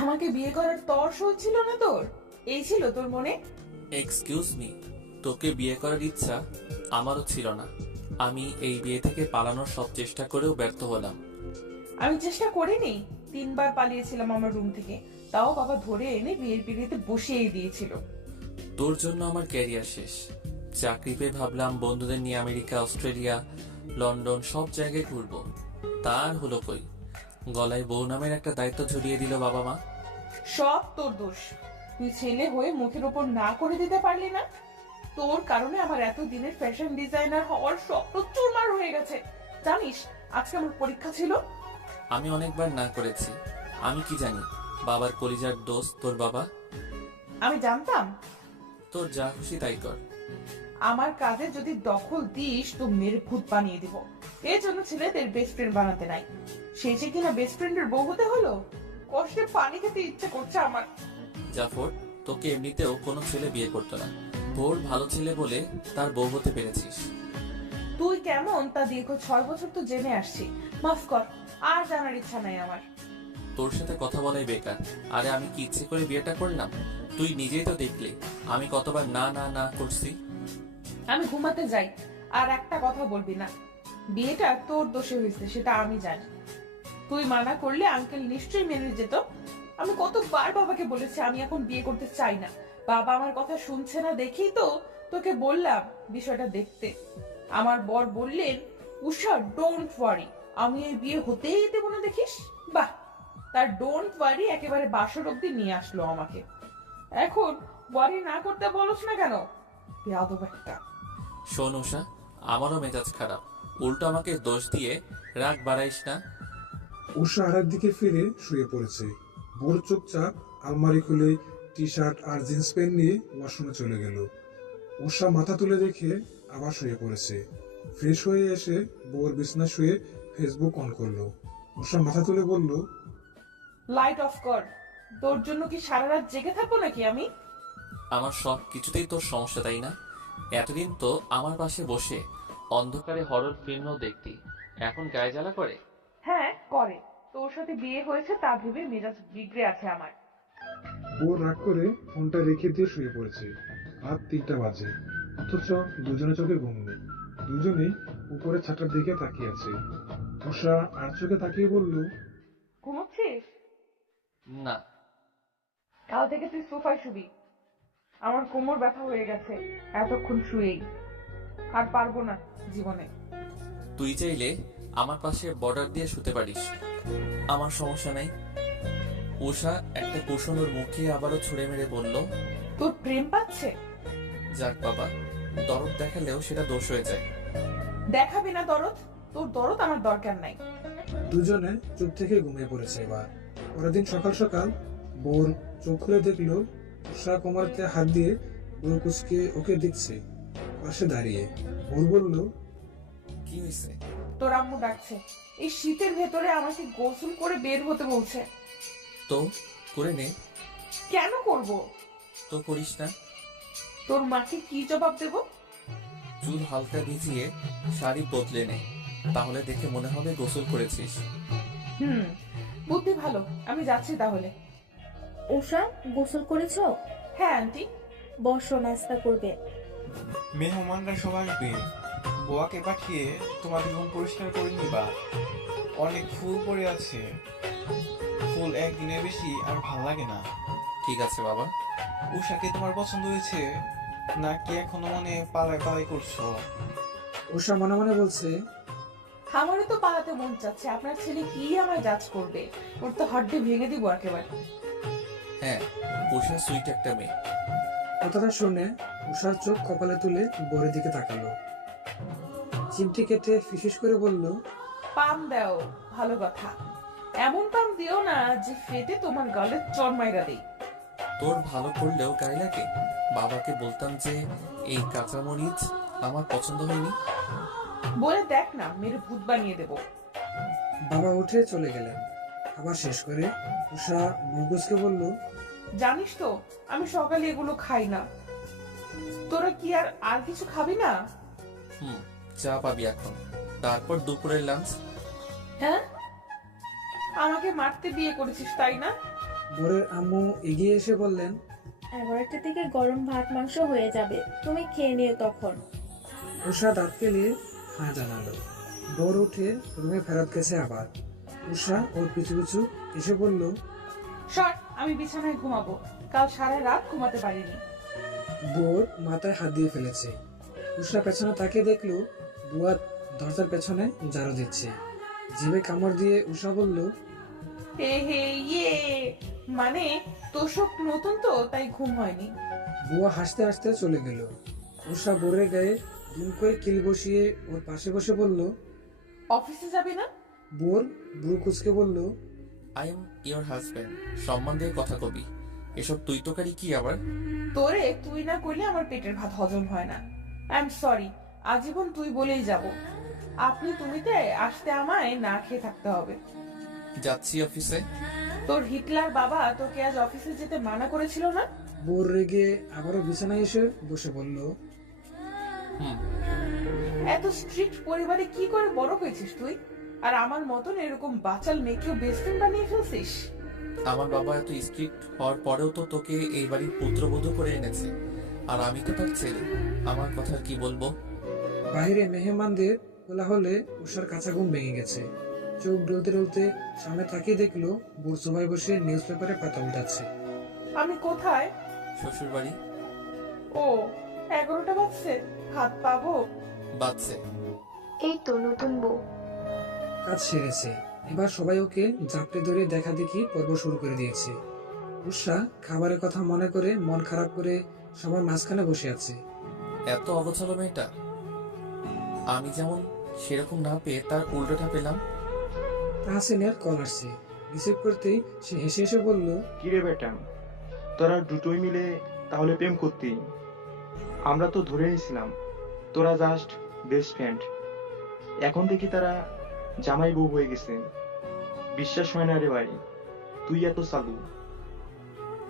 আমাকে বিয়ে করার তর্স হচ্ছিল না তোর? এই ছিল তোর মনে? এক্সকিউজ মি, তোকে বিয়ে করার ইচ্ছা আমারও ছিল না। আমি এই বিয়ে থেকে পালানোর সব চেষ্টা করেও ব্যর্থ হলাম। আমি চেষ্টা করিনি। 3বার পালিয়েছিলাম আমার রুম থেকে, তাও বাবা ধরে এনে বিয়ের পিড়িতে বসিয়ে দিয়েছিল। তোর জন্য আমার ক্যারিয়ার শেষ। চাকরি পেয়ে ভাবলাম বন্ধুদের নিয়ে আমেরিকা, অস্ট্রেলিয়া, লন্ডন সব জায়গায় ঘুরবো। তার হলো কই, গলায় বউ নামের একটা দায়িত্ব ঝুলিয়ে দিল বাবা মা। সব তোর দোষ। তুই ছেলে হয়ে মুখের উপর না করে দিতে পারলি না। তোর কারণে আমার এত দিনের ফ্যাশন ডিজাইনার হওয়ার স্বপ্ন চুরমার হয়ে গেছে। জানিস, আজকে আমার পরীক্ষা ছিল। আমি অনেকবার না করেছি। আমি কি জানি বাবার কলিজার দোস্ত তোর বাবা। আমি জানতাম। তোর যা খুশি তাই কর। আমার কাজে যদি দখল দিস তো মেরে ভূত বানিয়ে দিব। এর জন্য ছেলেদের বেস্ট ফ্রেন্ড বানাতে নাই। সেই যে কিনা বেস্ট ফ্রেন্ডের বউ হতে হলো। কষ্টে পানি খেতে ইচ্ছে করছে আমার। জাফর, তোকে এমনিতেও কোনো ছেলে বিয়ে করতো না। ভোর ভালো ছেলে বলে তার বউ হতে পেরেছিস। তুই কেমন তা দীর্ঘ 6 বছর তো জেনে আসছি। মাফ কর, আর জানার ইচ্ছা নাই আমার। তোর সাথে কথা বলাই বেকার। আরে আমি কি ইচ্ছে করে বিয়েটা করলাম? তুই নিজেই তো দেখলি আমি কতবার না না না করছি। আমি ঘুমাতে যাই, আর একটা কথা বলবি না। বিয়েটা তোর দোষে হয়েছে সেটা আমি জানি। তুই মানা করলে আঙ্কেল নিশ্চয়ই মেনে যেত। আমি কতবার বাবাকে বলেছি আমি এখন বিয়ে করতে চাই না। বাবা আমার কথা শুনছে না দেখেই তো তোকে বললাম বিষয়টা দেখতে। আমার বর বললেন, উষা ডোন্ট ওয়ারি, আমি এই বিয়ে হতেই দেব না দেখিস। বাহ, তার ডোন্ট ওয়ারি একেবারে বাসর অব্দি নিয়ে আসলো আমাকে। এখন ওয়ারি না করতে বলছ না কেন? বেয়াদব একটা। শোন উষা, আমারও মেজাজ খারাপ। উল্টো আমাকে দোষ দিয়ে রাগ বাড়াইস না। উষা আরেক দিকে ফিরে শুয়ে পড়েছে। ভোর চুপচাপ আলমারি খুলে টি শার্ট আর জিন্স প্যান্ট নিয়ে ওয়াশরুমে চলে গেল। উষা মাথা তুলে দেখে আবার শুয়ে পড়েছে। ফ্রেশ হয়ে এসে বউর বিছনা শুয়ে ফেসবুক অন করলো। উষা মাথা তুলে বলল, লাইট অফ কর। তোর জন্য কি সারা রাত জেগে থাকবো নাকি আমি? আমার সব কিছুতেই তোর সমস্যা, তাই না? এতদিন তো আমার পাশে বসে অন্ধকারে হরর ফিল্মও দেখতি, এখন গায়ে জ্বালা করে। হ্যাঁ করে। তোর সাথে বিয়ে হয়েছে তা ভেবে মেজাজ বিগড়ে আছে আমার। বউ রাগ করে ফোনটা রেখে দিয়ে শুয়ে পড়েছে। রাত 3টা বাজে, অথচ দুজনে চোখে ঘুম নেই। দুজনেই উপরে ছাতার দিকে তাকিয়ে আছে। উষা আর চোখে তাকিয়ে বলল, ঘুমোচ্ছিস? না। কাল থেকে তুই সোফায় শুবি। আমার কোমর ব্যথা হয়ে গেছে এতক্ষণ শুয়েই। আর পারবো না জীবনে। তুই চাইলে আমার পাশে বর্ডার দিয়ে শুতে পারিস, আমার সমস্যা নাই। উষা একটা কুশন ওর মুখে আবারও ছুঁড়ে মেরে বলল, তোর প্রেম পাচ্ছে? যাক বাবা, দরদ দেখালেও সেটা দোষ হয়ে যায়। দেখাবি না দরদ? তোর দরদ আমার দরকার নাই। দুজনে চুপ থেকে ঘুমিয়ে পড়েছে। এবার পরের দিন সকাল সকাল বোর চোখ খুলে দেখলো উষা কোমরতে হাত দিয়ে বুড়ো কুচকে ওকে দেখছে পাশে দাঁড়িয়ে। বোর বলল, কি হয়েছে? তোর আম্মু ডাকছে। এই শীতের ভেতরে আমাকে গোসল করে বের হতে বলছে। তো করে নে। কেন করব? তো করিস না। তোর মাকে কি জবাব দেব? চুল হালকা ভিজিয়ে শাড়ি বদলে নে, তাহলে দেখে মনে হবে গোসল করেছিস। হুম, বুদ্ধি ভালো। আমি যাচ্ছি তাহলে। উষা, গোসল করেছো? হ্যাঁ আন্টি। বসো, নাস্তা করবে। মেহমানরা সব আসবে, বোয়াকে পাঠিয়ে তোমাদের রুম পরিষ্কার করে নিবা। অনেক ফুল পড়ে আছে, ফুল একদিনের বেশি আর ভাল লাগে না। ঠিক আছে বাবা। উষাকে তোমার পছন্দ হয়েছে নাকি এখনো মনে পালাই পালাই করছো? উষা মনে মনে বলছে, আমারও তো পালাতে মন চাচ্ছে। আপনার ছেলে কি আমায় জাজ করবে? ওর তো হাড্ডি ভেঙে দিব একেবারে। হ্যাঁ, উষা সুইট একটা মেয়ে। কথাটা শুনে উষার চোখ কপালে তুলে বোরের দিকে তাকালো। চিমটি কেটে ফিসফিস করে বলল, পাম দাও, ভালো কথা। এমন পাম দিও না যে ফেটে তোমার গালে চরমাইরা দেই। তোর ভালো করলেও গায়ে লাগে। বাবাকে বলতাম যে এই কাঁচামরিচ আমার পছন্দ হয়নি। বলে দেখ না, মেরে ভূত বানিয়ে দেব। বাবা উঠে চলে গেলেন। আবার শেষ করে উষা মুরগুসকে বলল, জানিস তো আমি সকালে এগুলো খাই না। তোরা কি আর কিছু খাবি না? চা পাবি এখন, তারপর দুপুরের লাঞ্চ। হ্যাঁ, আমাকে মারতে বিয়ে করেছিস তাই না? বরের আম্মু এগিয়ে এসে বললেন, 11টার দিকে গরম ভাত মাংস হয়ে যাবে, তুমি খেয়ে নিও তখন। উষা দাঁত কেলিয়ে হ্যাঁ জানালো। বর উঠে রুমে ফেরত গেছে আবার। উষা ওর পিছু পিছু এসে বলল, সর, আমি বিছানায় ঘুমাবো, কাল সারা রাত ঘুমাতে পারিনি। বর মাথায় হাত দিয়ে ফেলেছে। উষা পেছনে তাকিয়ে দেখলো বুয়া দরজার পেছনে ঝাড়ু দিচ্ছে। জিভে কামড় দিয়ে উষা বলল, হে হে ইয়ে, মানে তোষক নতুন তো তাই ঘুম হয়নি। বুয়া হাসতে হাসতে চলে গেল। উষা বোরের গায়ে দুম করে কিল বসিয়ে ওর পাশে বসে বলল, অফিসে যাবি না? বোর ব্রু কুচকে বলল, আই এম ইয়োর হাজব্যান্ড, সম্মান দিয়ে কথা কবি। এসব তুই তোকারি কি আবার? তোরে তুই না করলে আমার পেটের ভাত হজম হয় না। আই এম সরি, আজীবন তুই বলেই যাব। আপনি তুমিতে আসতে আমায় না খেয়ে থাকতে হবে। যাচ্ছি অফিসে। তোর হিটলার বাবা তোকে আজ অফিসে যেতে মানা করেছিল না? বোর রেগে আবারও বিছানায় এসে বসে বলল, হুম। এত স্ট্রিক্ট পরিবারে কি করে বড় হয়েছিস তুই? আর আমার মতন এরকম বাচাল মেয়েকেও বেস্ট ফ্রেন্ড বানিয়ে ফেলছিস। আমার বাবা এত স্ট্রিক্ট হওয়ার পরেও তো তোকে এই বাড়ির পুত্রবধূ করে এনেছে, আর আমি তো তার ছেলে। আমার কথা আর কি বলবো? বাইরে মেহমানদের কোলাহলে উষার কাঁচা ঘুম ভেঙে গেছে। চোখ ডলতে ডলতে সামনে তাকিয়ে দেখলো বোর সোফায় বসে নিউজ পেপারে পাতা উল্টাচ্ছে। আমি কোথায়? শ্বশুর বাড়ি। ও, 11টা বাজছে, হাত পাবো? বাচ্চে। এই তো নতুন বউ। কাজ সেরেছে, এবার সবাই ওকে জাপটে ধরে দেখা দেখি পর্ব শুরু করে দিয়েছে। উষা খাবারের কথা মনে করে মন খারাপ করে সবার মাঝখানে বসে আছে। এত অগোছালো মেয়েটা। আমি যেমন সেরকম না পেয়ে তার উল্টোটা পেলাম। তাহসিনের কল আসছে। রিসিভ করতেই সে হেসে হেসে বলল, কিরে বেটা, তোরা দুটোই মিলে তাহলে প্রেম করতি? আমরা তো ধরে নিয়েছিলাম তোরা জাস্ট বেস্ট ফ্রেন্ড। এখন দেখি তারা জামাই বউ হয়ে গেছে। বিশ্বাস হয় না রে ভাই, তুই এত চালু।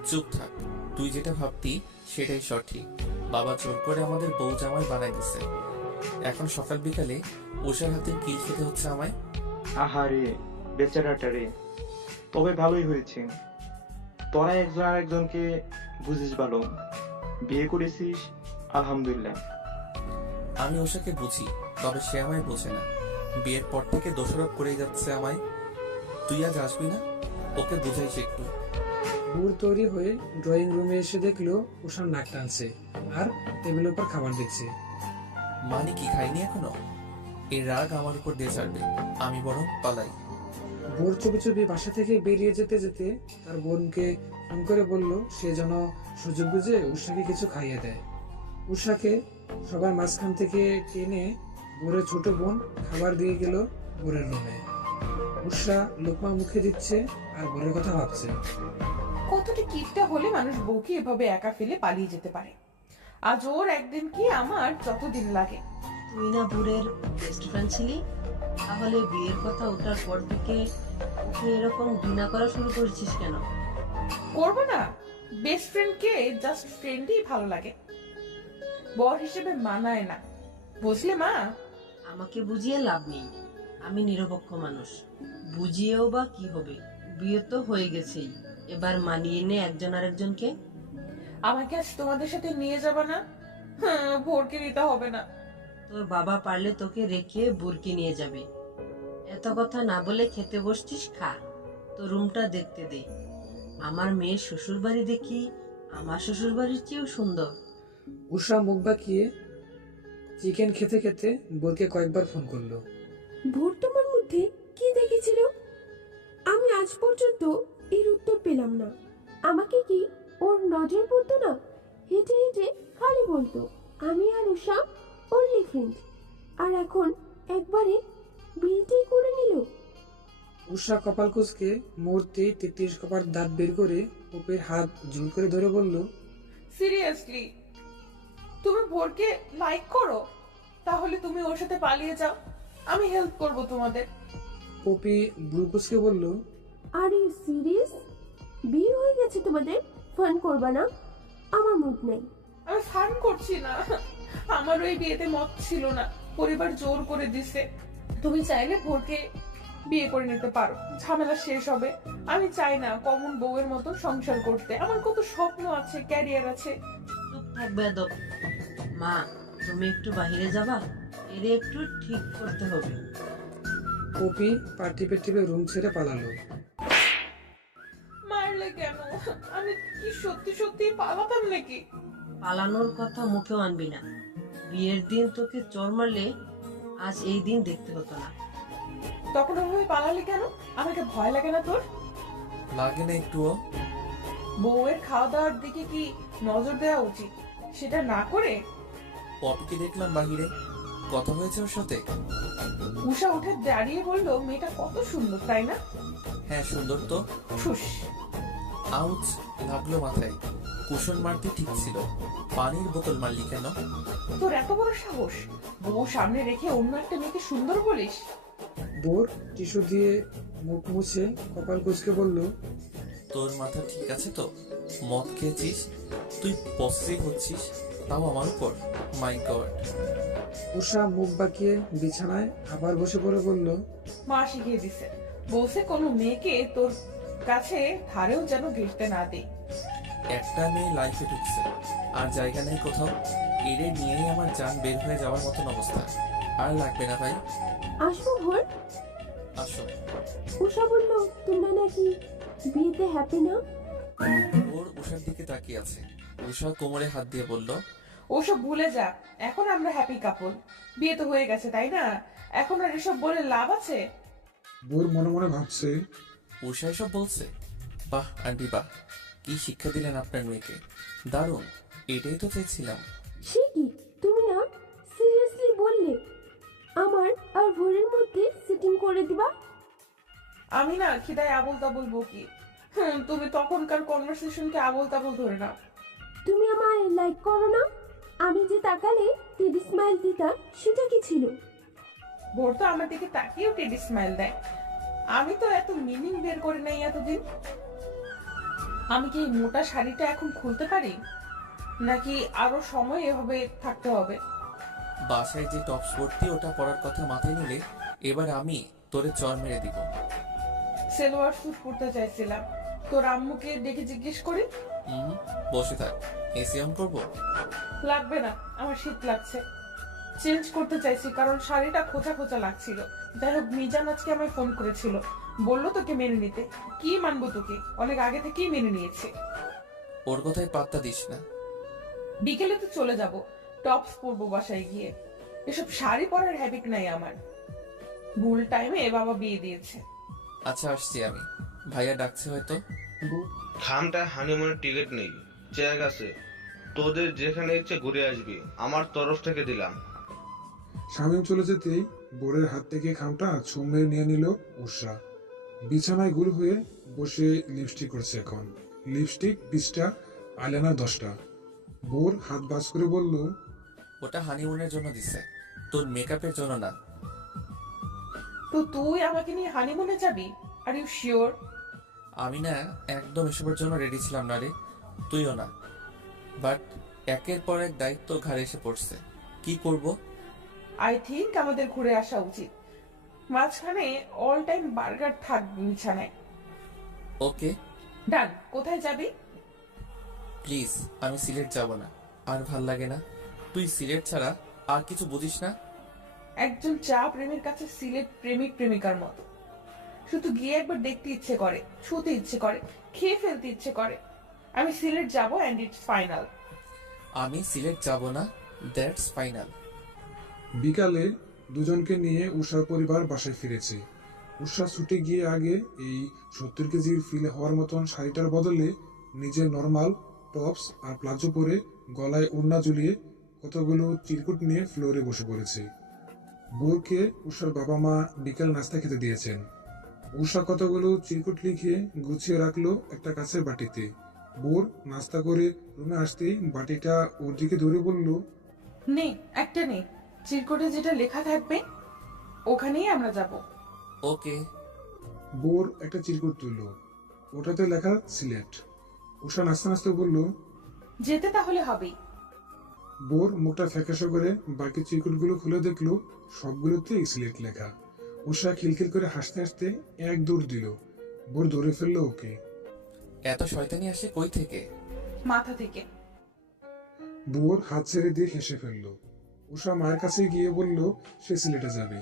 চুপ থাক, তুই যেটা ভাবতি সেটাই সঠিক। বাবা জোর করে আমাদের বউ জামাই বানাই দিছে। এখন সকাল বিকালে উষার হাতে কিল খেতে হচ্ছে আমায়। আহারে বেচারাটা রে। তবে ভালোই হয়েছে, তোরা একজন আর একজনকে বুঝিস ভালো। বিয়ে করেছিস, আলহামদুলিল্লাহ। আমি উষাকে বুঝি, তবে সে আমায় বোঝে না। বিয়ের পর থেকে দোষারোপ করেই যাচ্ছে আমায়। তুই আজ আসবি না? ওকে বুঝাইস একটু। বুড় তৈরি হয়ে ড্রয়িং রুমে এসে দেখলো উষার নাক টানছে আর টেবিলের উপর খাবার দিচ্ছে। মানে কি খাইনি এখনো? এই রাগ আমার উপর দিয়ে ছাড়বে, আমি বরং পালাই। বোর চুপি চুপি বাসা থেকে বেরিয়ে যেতে যেতে তার বোনকে ফোন করে বলল সে যেন সুযোগ বুঝে উষাকে কিছু খাইয়ে দেয়। উষাকে সবার মাঝখান থেকে টেনে বোরের ছোট বোন খাবার দিয়ে গেল বোরের রুমে। উষা লোকমা মুখে দিচ্ছে আর বোরের কথা ভাবছে। কতটা কিপটা হলে মানুষ বউকে এভাবে একা ফেলে পালিয়ে যেতে পারে। আজ ওর একদিন কি আমার যতদিন লাগে। তুই না বুড়ের বেস্ট ফ্রেন্ড ছিলি, তাহলে বিয়ের কথা ওঠার পর থেকে ওকে এরকম ঘৃণা করা শুরু করেছিস কেন? করবো না? বেস্ট ফ্রেন্ডকে জাস্ট ফ্রেন্ডই ভালো লাগে, বর হিসেবে মানায় না, বুঝলে মা? আমাকে বুঝিয়ে লাভ নেই, আমি নিরপেক্ষ মানুষ। বুঝিয়েও বা কি হবে, বিয়ে তো হয়ে গেছেই, এবার মানিয়ে নে একজন আরেকজনকে। আমাকে আজ তোমাদের সাথে নিয়ে যাবে না? ভোরকে নিতে হবে না। তোর বাবা পারলে তোকে রেখে বুরকে নিয়ে যাবে। এত কথা না বলে খেতে বসছিস, খা। তোর রুমটা দেখতে দে। আমার মেয়ের শ্বশুর বাড়ি দেখি আমার শ্বশুর বাড়ির চেয়েও সুন্দর। উষা মুখ বাঁকিয়ে চিকেন খেতে খেতে বোরকে কয়েকবার ফোন করলো। ভোর তোমার মধ্যে কি দেখেছিল? আমি আজ পর্যন্ত এর উত্তর পেলাম না। আমাকে কি ওর নজর পড়তো না? হেঁটে হেঁটে খালি বলতো আমি আর উষা অনলি ফ্রেন্ড, আর এখন একবারে বিয়েটাই করে নিল। উষা কপাল কুঁচকে মুহূর্তে 33 কপার দাঁত বের করে ওপের হাত জোর করে ধরে বলল, সিরিয়াসলি তুমি ভোরকে লাইক করো? তাহলে তুমি ওর সাথে পালিয়ে যাও, আমি হেল্প করব তোমাদের। পপি ব্রু কুঁচকে বলল, আর ইউ সিরিয়াস? বিয়ে হয়ে গেছে তোমাদের, ফান করবা না? আমার মুড নেই। আমি ফান করছি না, আমার ওই বিয়েতে মত ছিল না, পরিবার জোর করে দিছে। তুমি চাইলে ভোরকে বিয়ে করে নিতে পারো, ঝামেলা শেষ হবে, আমি চাই না কমন বউয়ের মতো সংসার করতে। আমার কত স্বপ্ন আছে, ক্যারিয়ার আছে। চুপ থাকবে আদব। মা, তুমি একটু বাইরে যাবা? এরে একটু ঠিক করতে হবে। পপি পা টিপে টিপে রুম ছেড়ে পালালো। মারলে কেন? আমি কি সত্যি সত্যি পালাতাম নাকি? পালানোর কথা মুখেও আনবি না। বিয়ের দিন তোকে চর মারলে আজ এই দিন দেখতে হতো না। তখন ওভাবে পালালে কেন? আমাকে ভয় লাগে না তোর? লাগে না একটুও? বউয়ের খাওয়া দাওয়ার দিকে কি নজর দেওয়া উচিত? সেটা না করে পপিকে দেখলাম বাহিরে, কথা হয়েছে ওর সাথে? উষা উঠে দাঁড়িয়ে বলল, মেয়েটা কত সুন্দর, তাই না? হ্যাঁ সুন্দর তো। ফুস। আউচ লাগলো মাথায়। কুশন মারতে ঠিক ছিল, পানির বোতল মারলি কেন? তোর এত বড় সাহস, বউ সামনে রেখে অন্য একটা মেয়েকে সুন্দর বলিস? বোর টিস্যু দিয়ে মুখ মুছে কপাল কুঁচকে বলল, তোর মাথা ঠিক আছে তো? মদ খেয়েছিস? তুই পসেসিভ হচ্ছিস, তাও আমার উপর? মাই গড। উষা মুখ বাঁকিয়ে বিছানায় আবার বসে পড়ে বলল, মা শিখিয়ে দিছে, বলছে কোনো মেয়েকে তোর কাছে ধারেও যেন ঘেঁষতে না দে। একটা মেয়ে লাইফে ঢুকছে আর জায়গা নেই কোথাও, এরে নিয়েই আমার জান বের হয়ে যাওয়ার মতন অবস্থা। আর লাগবে না ভাই। আসবো ভোর? আসো। উষা বলল, তোমরা নাকি বিয়েতে হ্যাপি না? ওর উষার দিকে তাকিয়ে আছে। উষা কোমরে হাত দিয়ে বলল, ওসব ভুলে যা, এখন আমরা হ্যাপি কাপল। বিয়ে তো হয়ে গেছে, তাই না? এখন আর এসব বলে লাভ আছে? বোর মনে মনে ভাবছে, উষা এসব বলছে? বাহ আন্টি বাহ, কি শিক্ষা দিলেন আপনার মেয়েকে, দারুণ। এটাই তো চেয়েছিলাম। সে কি, তুমি না সিরিয়াসলি বললে আমার আর ভোরের মধ্যে সিটিং করে দিবা? আমি না খিদায় আবল তাবল বকি। তুমি তখনকার কনভারসেশনকে আবল তাবল ধরে নাও। তুমি আমায় লাইক করো না? আমি যে তাকালে টেডি স্মাইল দিতাম, সেটা কি ছিল? ভোর তো আমার দিকে তাকিয়েও টেডি স্মাইল দেয়। আমি তো এত মিনিং বের করে নাই এতদিন। আমি কি এই মোটা শাড়িটা এখন খুলতে পারি, নাকি আরো সময় এভাবে থাকতে হবে? বাসায় যে টপস ভর্তি ওটা পরার কথা মাথায় নিলে এবার আমি তোরে চর মেরে দিব। সেলোয়ার স্যুট পরতে চাইছিলাম, তোর আম্মুকে ডেকে জিজ্ঞেস করি। বসে থাক, এসি অন করবো? লাগবে না, আমার শীত লাগছে। চেঞ্জ করতে চাইছি কারণ শাড়িটা খোঁচা খোঁচা লাগছিল। যাই হোক, মিজান আজকে আমায় ফোন করেছিল, বললো তোকে মেনে নিতে। কি মানবো তোকে, অনেক আগে থেকেই মেনে নিয়েছে। ওর কথায় পাত্তা দিস না। বিকেলে তো চলে যাব, টপস পরবো বাসায় গিয়ে। এসব শাড়ি পরার হ্যাবিট নাই আমার। ভুল টাইমে বাবা বিয়ে দিয়েছে। আচ্ছা আসছি আমি, ভাইয়া ডাকছে হয়তো। খামটা হানিমুনের টিকিট নেই, চেক আছে। তোদের যেখানে ইচ্ছে ঘুরে আসবি, আমার তরফ থেকে দিলাম। শামীম চলে যেতেই বোরের হাত থেকে খামটা ছোঁ মেরে নিয়ে নিল উষা। বিছানায় গুল হয়ে বসে লিপস্টিক করছে এখন। লিপস্টিক 20টা, আইলাইনার 10টা। বোর হাত বাজ করে বলল, ওটা হানিমুনের জন্য দিছে, তোর মেকআপের জন্য না। তো তুই আমাকে নিয়ে হানিমুনে যাবি? Are you sure? আমি না একদম এসবের জন্য রেডি ছিলাম না রে, তুইও না। বাট একের পর এক দায়িত্ব ঘাড়ে এসে পড়ছে, কি করব? আই থিঙ্ক আমাদের ঘুরে আসা উচিত। মাঝখানে অল টাইম বার্গার থাকবে বিছানায়। ওকে ডান। কোথায় যাবি? প্লিজ, আমি সিলেট যাব না, আর ভাল লাগে না। তুই সিলেট ছাড়া আর কিছু বুঝিস না। একজন চা প্রেমীর কাছে সিলেট প্রেমিক প্রেমিকার মতো। শুধু গিয়ে একবার দেখতে ইচ্ছে করে, ছুতে ইচ্ছে করে, খেয়ে ফেলতে ইচ্ছে করে। আমি সিলেট যাব, এন্ড ইটস ফাইনাল। আমি সিলেট যাব না, দ্যাটস ফাইনাল। বিকালে দুজনকে নিয়ে উষার পরিবার বাসায় ফিরেছে। উষা ছুটে গিয়ে আগে এই 70 কেজির ফিল হওয়ার মতন শাড়িটার বদলে নিজের নর্মাল টপস আর প্লাজো পরে গলায় ওড়না ঝুলিয়ে কতগুলো চিরকুট নিয়ে ফ্লোরে বসে পড়েছে। বোরকে উষার বাবা মা বিকেল নাস্তা খেতে দিয়েছেন। উষা কতগুলো চিরকুট লিখে গুছিয়ে রাখলো একটা কাঁচের বাটিতে। বোর নাস্তা করে রুমে আসতেই বাটিটা ওর দিকে ধরে বলল, নে, একটা নে, চিরকুটে যেটা লেখা থাকবে ওখানেই আমরা যাব। ওকে। বোর একটা চিরকুট তুলল, ওটাতে লেখা সিলেট। উষা নাস্তা নাস্তা বলল, যেতে তাহলে হবেই। বোর মুখটা ফ্যাকাশে করে বাকি চিরকুটগুলো খুলে দেখলো সবগুলোতেই সিলেট লেখা। উষা খিলখিল করে হাসতে হাসতে এক দৌড় দিল। বোর ধরে ফেললো ওকে। এত শয়তানি আসে কই থেকে? মাথা থেকে। বোর হাত ছেড়ে দিয়ে হেসে ফেললো। উষা মায়ের কাছে গিয়ে বলল সে সিলেটে যাবে।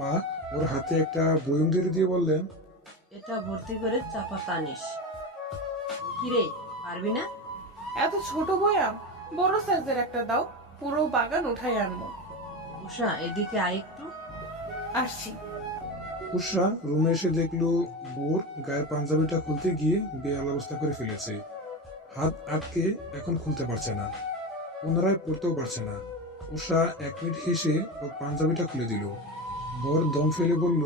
মা ওর হাতে একটা বয়ম ধরে দিয়ে বললেন, এটা ভর্তি করে চাপা টানিস। কিরে, পারবি না? এত ছোট বয়াম, বড় সাইজের একটা দাও, পুরো বাগান উঠাই আনবো। উষা, এদিকে আয় একটু। আসছি। উষা রুমে এসে দেখলো বোর গায়ের পাঞ্জাবিটা খুলতে গিয়ে বেহাল অবস্থা করে ফেলেছে। হাত আটকে এখন খুলতে পারছে না, পুনরায় পড়তেও পারছে না। উষা 1 মিনিট হেসে ওর পাঞ্জাবিটা খুলে দিল। বোর দম ফেলে বলল,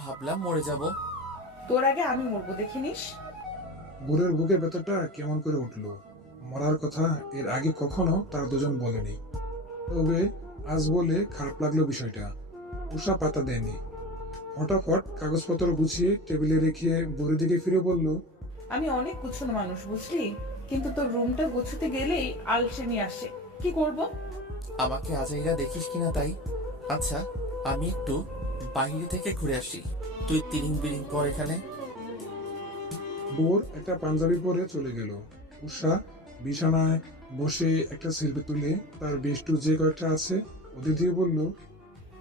ভাবলাম মরে যাব। তোর আগে আমি মরবো, দেখে নিস। বোরের বুকের ভেতরটা কেমন করে উঠলো। মরার কথা এর আগে কখনো তার দুজন বলেনি, তবে আজ বলে খারাপ লাগলো বিষয়টা। উষা পাতা দেয়নি। ফটাফট কাগজপত্র গুছিয়ে টেবিলে রেখে বোরের দিকে ফিরে বলল, আমি অনেক গুছানো মানুষ, বুঝলি, কিন্তু তোর রুমটা গুছাতে গেলেই আলসে নিয়ে আসে। কি করব? আমাকে আজাইরা দেখিস কিনা তাই। আচ্ছা, আমি একটু বাইরে থেকে ঘুরে আসি, তুই তিরিং বিরিং কর এখানে। বোর একটা পাঞ্জাবি পরে চলে গেল। উষা বিছানায় বসে একটা সেলফি তুলে তার বেস্টু যে কয়েকটা আছে ওদের দিয়ে বলল,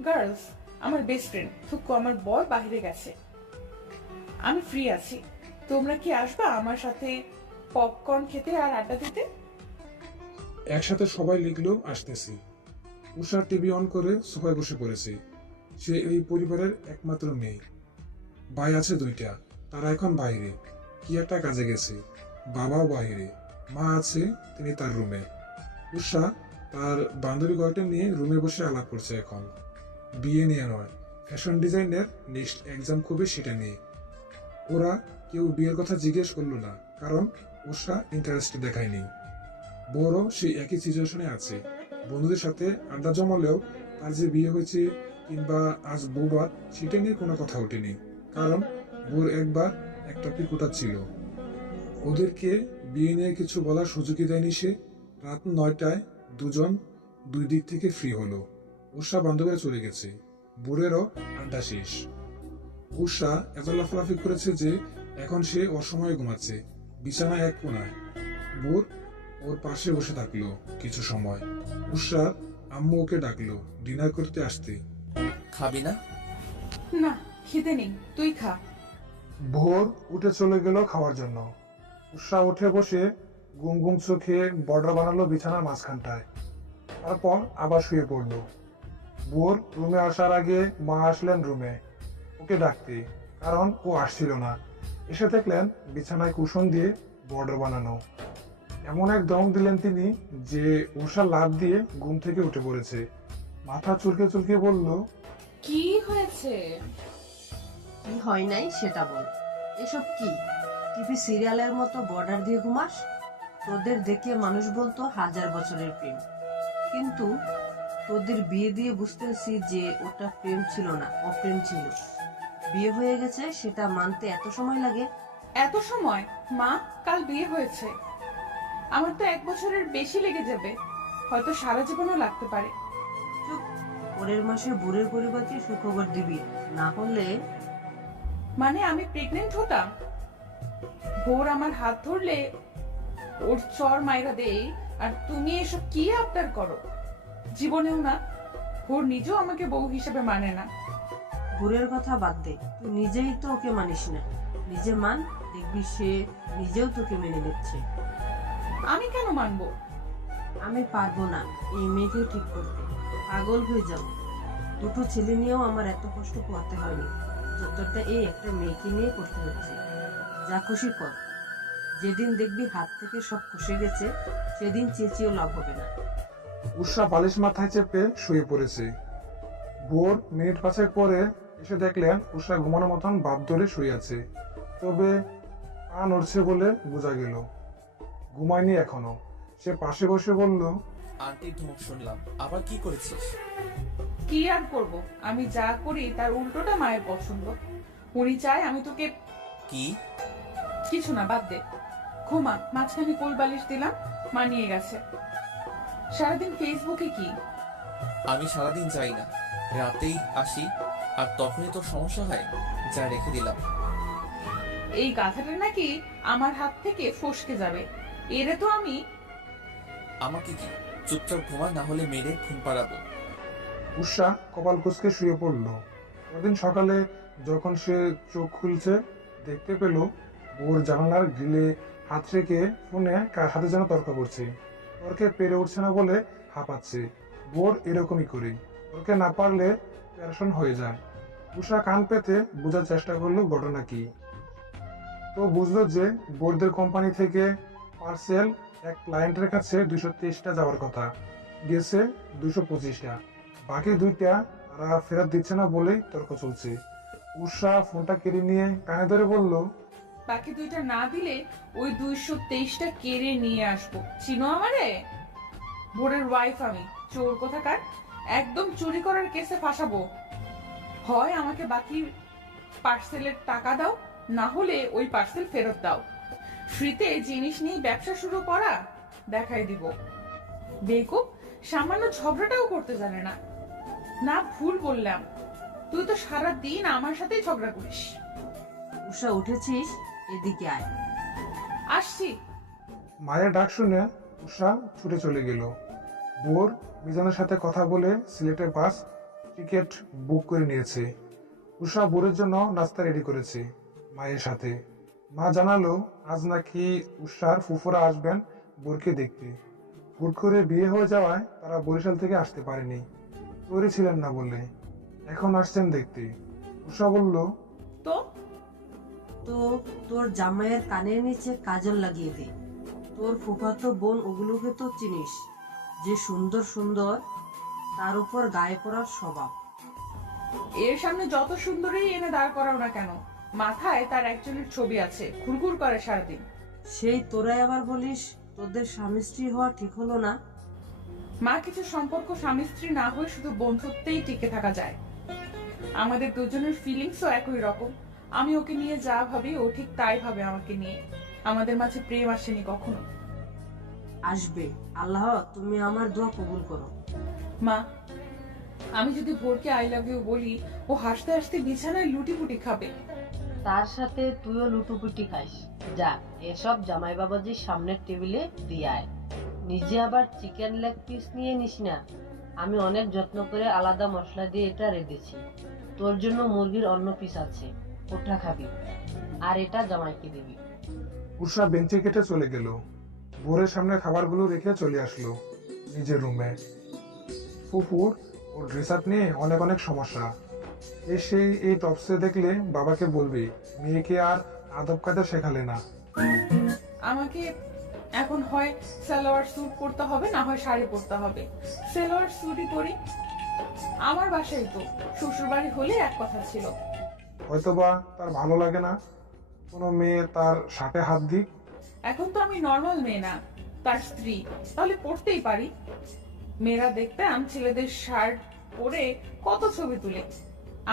গার্লস, আমার বেস্ট ফ্রেন্ড থুকু, আমার বর বাইরে গেছে, আমি ফ্রি আছি। তোমরা কি আসবা আমার সাথে পপকর্ন খেতে আর আড্ডা দিতে? একসাথে সবাই লিখলো আসতেছি। উষা টিভি অন করে সোফায় বসে পড়েছে। সে এই পরিবারের একমাত্র মেয়ে। ভাই আছে 2টা, তারা এখন বাইরে কি একটা কাজে গেছে। বাবাও বাইরে, মা আছে, তিনি তার রুমে। উষা তার বান্ধবী কয়েকটা নিয়ে রুমে বসে আলাপ করছে এখন। বিয়ে নিয়ে নয়, ফ্যাশন ডিজাইনের নেক্সট এক্সাম কবে সেটা নিয়ে। ওরা কেউ বিয়ের কথা জিজ্ঞেস করলো না, কারণ উষা ইন্টারেস্ট দেখায়নি। বড় সে একই সিচুয়েশনে আছে। বন্ধুদের সাথে আড্ডা জমালেও তার যে বিয়ে হয়েছে কিংবা আজ বউভাত সেটা নিয়ে কোনো কথা ওঠেনি, কারণ বোর একবার এক টপিক ওঠাচ্ছিল। ওদেরকে বিয়ে নিয়ে কিছু বলার সুযোগই দেয়নি সে। রাত 9টায় দুজন 2 দিক থেকে ফ্রি হলো। উষা বান্ধবীরা চলে গেছে, বোরেরও আড্ডা শেষ। উষা এত লাফালাফি করেছে যে এখন সে অসময়ে ঘুমাচ্ছে বিছানায় এক কোনায়। বোর ওর পাশে বসে থাকলো কিছু সময়। উষার আম্মু ওকে ডাকলো ডিনার করতে আসতে। খাবি না? না, খিদে নেই, তুই খা। ভোর উঠে চলে গেল খাওয়ার জন্য। উষা উঠে বসে ঘুম ঘুম চোখে বর্ডার বানালো বিছানার মাঝখানটায়, তারপর আবার শুয়ে পড়লো। ভোর রুমে আসার আগে মা আসলেন রুমে ওকে ডাকতে, কারণ ও আসছিল না। এসে দেখলেন বিছানায় কুশন দিয়ে বর্ডার বানানো। এমন এক দম দিলেন তিনি যে উষা লাফ দিয়ে ঘুম থেকে উঠে পড়েছে। মাথা চুলকে চুলকে বলল, কি হয়েছে? কি হয় নাই সেটা বল। এসব কি টিভি সিরিয়ালের মতো বর্ডার দিয়ে ঘুমাস? তোদের দেখে মানুষ বলতো 1000 বছরের প্রেম, কিন্তু তোদের বিয়ে দিয়ে বুঝতেছি যে ওটা প্রেম ছিল না, অপ্রেম ছিল। বিয়ে হয়ে গেছে সেটা মানতে এত সময় লাগে? এত সময়? মা, কাল বিয়ে হয়েছে, আমার তো 1 বছরের বেশি লেগে যাবে, হয়তো সারা জীবনও লাগতে পারে। চুপ, পরের মাসে বুড়ের পরিবারকে সুখবর দিবি, না হলে। মানে আমি প্রেগনেন্ট হতাম? ভোর আমার হাত ধরলে ওর চর মাইরা দেই, আর তুমি এসব কি আবদার করো? জীবনেও না। ভোর নিজেও আমাকে বউ হিসেবে মানে না। বুড়ের কথা বাদ দে, তুই নিজেই তো ওকে মানিস না। নিজে মান, দেখবি সে নিজেও তোকে মেনে নিচ্ছে। আমি কেন মানবো? আমি পারবো না এই মেয়েকে ঠিক করতে, পাগল হয়ে যাব। 2টো ছেলে নিয়েও আমার এত কষ্ট পোহাতে হয়নি, যতটা এই একটা মেয়েকে নিয়ে করতে হচ্ছে। যা খুশি কর, যেদিন দেখবি হাত থেকে সব খসে গেছে সেদিন চেঁচিয়েও লাভ হবে না। উষা বালিশ মাথায় চেপে শুয়ে পড়েছে। ভোর মিনিট 5 পরে এসে দেখলেন উষা ঘুমানোর মতন ভাব ধরে শুয়ে আছে, তবে পা নড়ছে বলে বোঝা গেল। ঘুমায়নি এখনো। সে পাশে বসে বলল, আন্টির ধমক শুনলাম, আবার কি করেছিস? কি আর করব, আমি যা করি তার উল্টোটা মায়ের পছন্দ। উনি চায় আমি তোকে। কি? কিছু না, বাদ দে। ঘুমা, মাঝখানে কোল বালিশ দিলাম, মা নিয়ে গেছে। সারাদিন ফেসবুকে কি? আমি সারাদিন যাই না, রাতেই আসি, আর তখনই তোর সমস্যা হয়, যা রেখে দিলাম। এই গাধাটা নাকি আমার হাত থেকে ফসকে যাবে। এরে তো আমি। আমাকে কি চুপচাপ ঘুমা, না হলে মেরে ঘুম পাড়াবো। উষা কপাল কুঁচকে শুয়ে পড়ল। পরদিন সকালে যখন সে চোখ খুলছে, দেখতে পেল বোর জানালার গ্রিলে হাত রেখে ফোনে কার হাতে যেন তর্ক করছে। তর্কে পেরে উঠছে না বলে হাঁপাচ্ছে। বোর এরকমই করে, তর্কে না পারলে প্যারেশন হয়ে যায়। উষা কান পেতে বোঝার চেষ্টা করলো ঘটনা কি। তো বুঝলো যে বোরদের কোম্পানি থেকে পার্সেল এক ক্লায়েন্টের কাছে 223টা যাওয়ার কথা, গেছে 225টা, বাকি 2টা তারা ফেরত দিচ্ছে না বলেই তর্ক চলছে। উষা ফোনটা কেড়ে নিয়ে কানে ধরে বলল, বাকি 2টা না দিলে ওই 223টা কেড়ে নিয়ে আসবো। চিনো আমারে? বোরের ওয়াইফ আমি, চোর কোথাকার। একদম চুরি করার কেসে ফাঁসাবো। হয় আমাকে বাকি পার্সেলের টাকা দাও, না হলে ওই পার্সেল ফেরত দাও। ফ্রিতে জিনিস নিয়ে ব্যবসা শুরু করা দেখাই দিব। বেকুব, সামান্য ঝগড়াটাও করতে জানে না। না ভুল বললাম? তুই তো সারা দিন আমার সাথেই ঝগড়া করিস। উষা উঠেছিস? এদিকে আয়। আসছি। মায়ের ডাক শুনে উষা ছুটে চলে গেল। বোর মিজানের সাথে কথা বলে সিলেটের বাস টিকিট বুক করে নিয়েছে। উষা বোরের জন্য নাস্তা রেডি করেছে মায়ের সাথে। মা জানালো আজ নাকি উষার ফুফুরা আসবেন বোরকে দেখতে। হুট করে বিয়ে হয়ে যাওয়ায় তারা বরিশাল থেকে আসতে পারেনি, তৈরি ছিলেন না বলে। এখন আসছেন দেখতে। উষা বলল, তো তো তোর জামাইয়ের কানের নিচে কাজল লাগিয়ে দে। তোর ফুফাতো বোন ওগুলোকে তো চিনিস, যে সুন্দর সুন্দর, তার উপর গায়ে পড়ার স্বভাব। এর সামনে যত সুন্দরী এনে দাঁড় করাও না কেন, মাথায় তার একজনের ছবি আছে, ঘুরঘুর করে সারাদিন। সেই তোরাই আবার বলিস তোদের স্বামী স্ত্রী হওয়া ঠিক হলো না। মা, কিছু সম্পর্ক স্বামী স্ত্রী না হয়ে শুধু বন্ধুত্বেই টিকে থাকা যায়। আমাদের দুজনের ফিলিংসও একই রকম। আমি ওকে নিয়ে যা ভাবি ও ঠিক তাই ভাবে আমাকে নিয়ে। আমাদের মাঝে প্রেম আসেনি কখনো। আসবে, আল্লাহ তুমি আমার দোয়া কবুল করো। মা, আমি যদি ভোরকে আই লাভ ইউ বলি, ও হাসতে হাসতে বিছানায় লুটিপুটি খাবে। তার সাথে তুইও লুটুপুটি খাইস। যা, এসব জামাই বাবাজির সামনের টেবিলে দিয়ে আয়। নিজে আবার চিকেন লেগ পিস নিয়ে নিস না। আমি অনেক যত্ন করে আলাদা মশলা দিয়ে এটা রেঁধেছি। তোর জন্য মুরগির অন্য পিস আছে, ওটা খাবি, আর এটা জামাইকে দিবি। উষা বেঞ্চে কেটে চলে গেল। বোরের সামনে খাবারগুলো রেখে চলে আসলো নিজের রুমে। ফুফুর ওর ড্রেস আপ নিয়ে অনেক অনেক সমস্যা। এসে এই টপসে দেখলে বাবাকে বলবে মেয়েকে আর আদব কায়দা শেখালে না। আমাকে এখন হয় সালোয়ার স্যুট পরতে হবে, না হয় শাড়ি পরতে হবে। সালোয়ার স্যুটই পরি। আমার বাসায় তো শ্বশুর বাড়ি হলে এক কথা ছিল। হয়তোবা তার ভালো লাগে না কোনো মেয়ে তার শার্টে হাত দিক। এখন তো আমি নর্মাল মেয়ে না, তার স্ত্রী, তাহলে পড়তেই পারি। মেয়েরা দেখতাম ছেলেদের শার্ট পরে কত ছবি তুলে।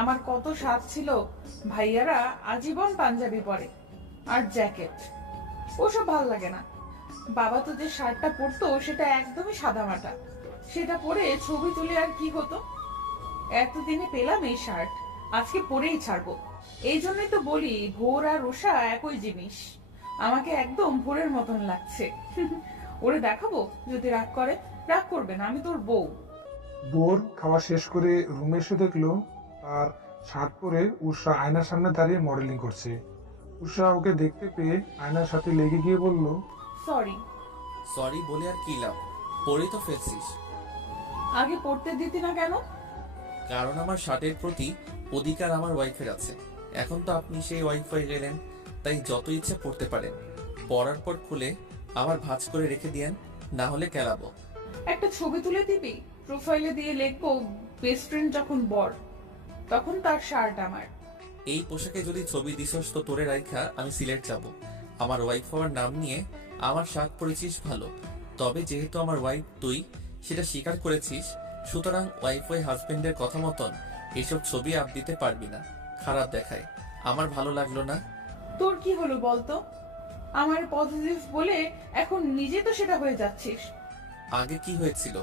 আমার কত স্বাদ ছিল ভাইয়ারা আজীবন পাঞ্জাবি পরে আর জ্যাকেট। ওসব ভাল লাগে না। বাবা তো যে শার্টটা পরতো সেটা একদমই সাদামাটা। সেটা পরে ছবি তুলে আর কি হতো? এতদিনে পেলাম এই শার্ট, আজকে পরেই ছাড়বো। এই জন্যই তো বলি ভোর আর উষা একই জিনিস। আমাকে একদম ভোরের মতন লাগছে। ওরে দেখাবো যদি রাগ করে। রাগ করবে না, আমি তোর বউ। বোর খাওয়া শেষ করে রুমে এসে দেখলো তার শার্ট পরে উষা আয়নার সামনে দাঁড়িয়ে মডেলিং করছে। উষা ওকে দেখতে পেয়ে আয়নার সাথে লেগে গিয়ে বলল, সরি। সরি বলে আর কি লাভ, পরে তো ফেলছিস। আগে পড়তে দিতি না কেন? কারণ আমার শার্টের প্রতি অধিকার আমার ওয়াইফের আছে। এখন তো আপনি সেই ওয়াইফ হয়ে গেলেন, তাই যত ইচ্ছে পড়তে পারেন। পরার পর খুলে আবার ভাঁজ করে রেখে দিয়েন, না হলে কেলাবো। একটা ছবি তুলে দিবি, প্রোফাইলে দিয়ে লিখবো বেস্ট ফ্রেন্ড যখন বর, তখন তার শার্ট আমার। এই পোশাকে যদি ছবি দিছস তো তোরে রাইখা আমি সিলেট যাব। আমার ওয়াইফ হওয়ার নাম নিয়ে আমার শার্ট পরেছিস ভালো, তবে যেহেতু আমার ওয়াইফ তুই সেটা স্বীকার করেছিস, সুতরাং ওয়াইফ ওই হাজবেন্ডের কথা মতন এসব ছবি আপ দিতে পারবি না। খারাপ দেখায়, আমার ভালো লাগলো না। তোর কি হলো বলতো? আমার পজিটিভ বলে এখন নিজে তো সেটা হয়ে যাচ্ছিস। আগে কি হয়েছিল?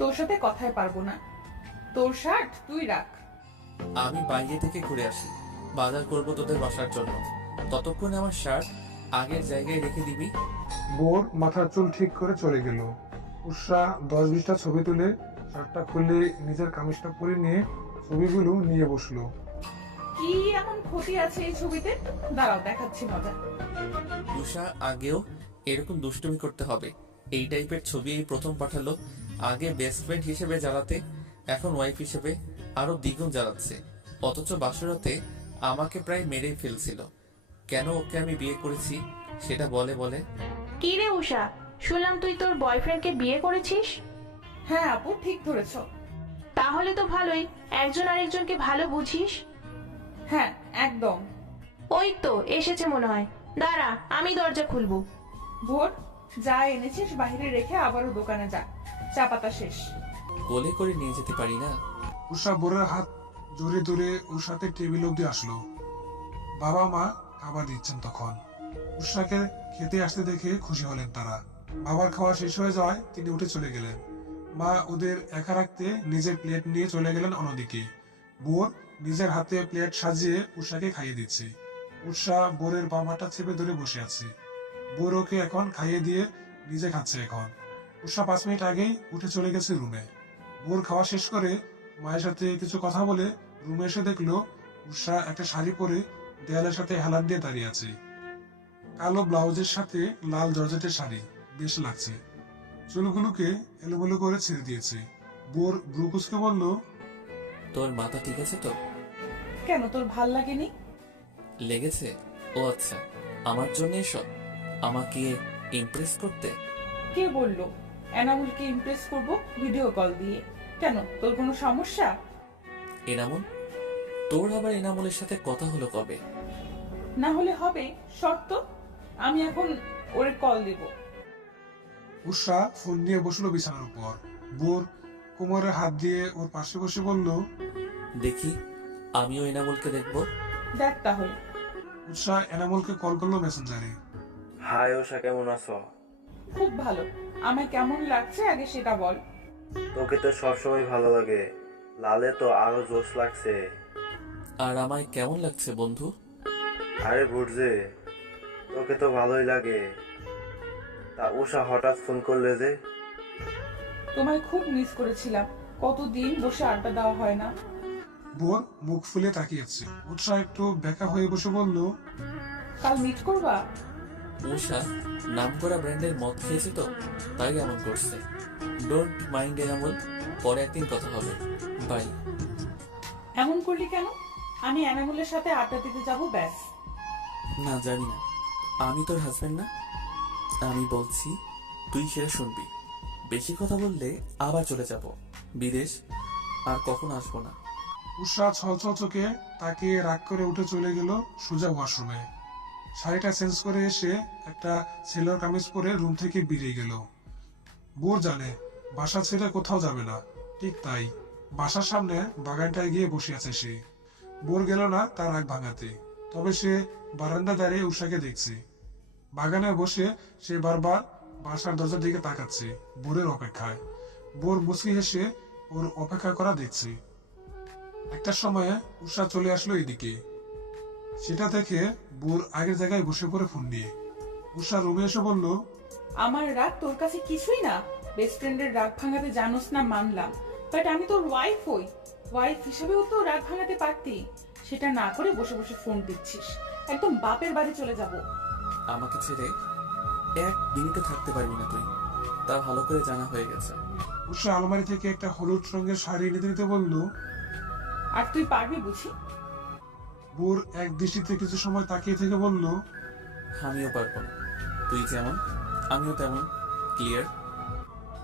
তোর সাথে কথাই পারবো না। তোর শার্ট তুই রাখ। আমি বাইরে থেকে ঘুরে আসি, বাজার করব তোদের বাসার জন্য। ততক্ষণে আমার শার্ট আগের জায়গায় রেখে দিবি। বোর মাথার চুল ঠিক করে চলে গেল। উষা 10-20টা ছবি তুলে শার্টটা খুলে নিজের কামিজটা পরে নিয়ে ছবিগুলো নিয়ে বসলো। কি এমন ক্ষতি আছে এই ছবিতে? দাঁড়াও, দেখাচ্ছি মজা। উষা আগেও এরকম দুষ্টুমি করতে হবে। এই টাইপের ছবি এই প্রথম পাঠালো। আগে বেস্ট ফ্রেন্ড হিসেবে জ্বালাতে, এখন ওয়াইফ হিসেবে আরো দ্বিগুণ জ্বালাচ্ছে। অথচ বাসরাতে আমাকে প্রায় মেরেই ফেলছিল। কেন ওকে আমি বিয়ে করেছি সেটা বলে বলে। কি রে উষা, শুনলাম তুই তোর বয়ফ্রেন্ডকে বিয়ে করেছিস? হ্যাঁ আপু, ঠিক ধরেছ। তাহলে তো ভালোই, একজন আরেকজনকে ভালো বুঝিস। হ্যাঁ একদম। ওই তো এসেছে মনে হয়, দাঁড়া আমি দরজা খুলবো। ভোর, যা এনেছিস বাইরে রেখে আবারও দোকানে যা, চা পাতা শেষ। কোলে করে নিয়ে যেতে পারি না? উষা বোরের হাত জোরে ধরে ওর সাথে টেবিল অব্দি আসলো। বাবা মা খাবার দিচ্ছেন তখন। উষাকে খেতে আসতে দেখে খুশি হলেন তারা। বাবার খাওয়া শেষ হয়ে যাওয়ায় তিনি উঠে চলে গেলেন। মা ওদের একা রাখতে নিজের প্লেট নিয়ে চলে গেলেন অন্যদিকে। বোর নিজের হাতে প্লেট সাজিয়ে উষাকে খাইয়ে দিচ্ছে। উষা বোরের বামাটা চেপে ধরে বসে আছে। বোর ওকে এখন খাইয়ে দিয়ে নিজে খাচ্ছে এখন। উষা 5 মিনিট আগেই উঠে চলে গেছে রুমে। বোর খাওয়া শেষ করে মায়ের সাথে কিছু কথা বলে রুমে এসে দেখলো উষা একটা শাড়ি পরে দেয়ালের সাথে হেলান দিয়ে দাঁড়িয়ে আছে। কালো ব্লাউজের সাথে লাল জর্জেটের শাড়ি, বেশ লাগছে। চুলগুলোকে এলোমেলো করে ছেড়ে দিয়েছে। বোর ব্রুকুসকে বলল, তোর মাথা ঠিক আছে তো? কেন, তোর ভাল লাগেনি? লেগেছে? ও আচ্ছা, আমার জন্য এসব? আমাকে ইমপ্রেস করতে? কে বললো এনামুলকে ইমপ্রেস করব ভিডিও কল দিয়ে? কেন, তোর কোনো সমস্যা? এনামুল? তোর আবার এনামুলের সাথে কথা হলো কবে? না হলে হবে, শর্ত আমি এখন ওরে কল দেব। উষা ফোন নিয়ে বসলো বিছানার উপর। বোর কোমরে হাত দিয়ে ওর পাশে বসে বলল, দেখি আমিও এনামুলকে দেখবো। দেখ তাহলে। উষা এনামুলকে কল করলো মেসেঞ্জারে। হাই উষা, কেমন আছো? খুব ভালো। আমায় কেমন লাগছে আগে সেটা বল। তোকে তো সবসময় ভালো লাগে, লালে তো আরো জোশ লাগছে। আর আমায় কেমন লাগছে বন্ধু? আরে বুঝছে, তোকে তো ভালোই লাগে। তা উষা হঠাৎ ফোন করলে যে? তোমায় খুব মিস করেছিলাম, কতদিন বসে আড্ডা দেওয়া হয় না। বোর মুখ ফুলে তাকিয়েছে। উষা একটু বেকা হয়ে বসে বলল, কাল মিট করবা? উষা নাম করা ব্র্যান্ডের মদ খেয়েছে তো, তাই এমন করছে। ডোন্ট মাইন্ড এনামুল, পরে একদিন কথা হবে। বাই। এমন করলি কেন? আমি এনামুলের সাথে আড্ডা দিতে যাব, ব্যাস। না, জানি না, আমি তোর হাজবেন্ড না। আমি বলছি তুই সেটা শুনবি। বেশি কথা বললে আবার চলে যাব বিদেশ, আর কখন আসবো না। উষা ছলছল চোখে তাকিয়ে রাগ করে উঠে চলে গেল সোজা ওয়াশরুমে। শাড়িটা চেঞ্জ করে এসে একটা সেলর কামিজ পরে রুম থেকে বেরিয়ে গেল। বোর জানে বাসা ছেড়ে কোথাও যাবে না, ঠিক তাই বাসার সামনে বাগানটায় গিয়ে বসে আছে সে। বোর গেল না তার রাগ ভাঙাতে, তবে সে বারান্দা দাঁড়িয়ে উষাকে দেখছে। বাগানে বসে সে বারবার বাসার দরজার দিকে তাকাচ্ছে বোরের অপেক্ষায়। বোর মুচকি হেসে ওর অপেক্ষা করা দেখছে। একটা সময়ে উষা চলে আসলো এদিকে। সেটা দেখে বোর আগের জায়গায় বসে পড়ে ফোন নিয়ে। উষা রুমে এসে বলল, আমার রাগ তোর কাছে কিছুই না। বেস্ট ফ্রেন্ডের রাগ ভাঙাতে জানোস না মানলাম, বাট আমি তোর ওয়াইফ হই। ওয়াইফ হিসেবেও তো রাগ ভাঙাতে পারতি, সেটা না করে বসে বসে ফোন দিচ্ছিস। একদম বাপের বাড়ি চলে যাব। আমাকে ছেড়ে 1 মিনিটও থাকতে পারবি না তুই, তা ভালো করে জানা হয়ে গেছে। উষা আলমারি থেকে একটা হলুদ রঙের শাড়ি নিতে নিতে বলল, আর তুই পারবি বুঝি? বোর এক দৃষ্টিতে কিছু সময় তাকিয়ে থেকে বলল, আমিও পারবো না, তুই যেমন আমিও তেমন। ক্লিয়ার?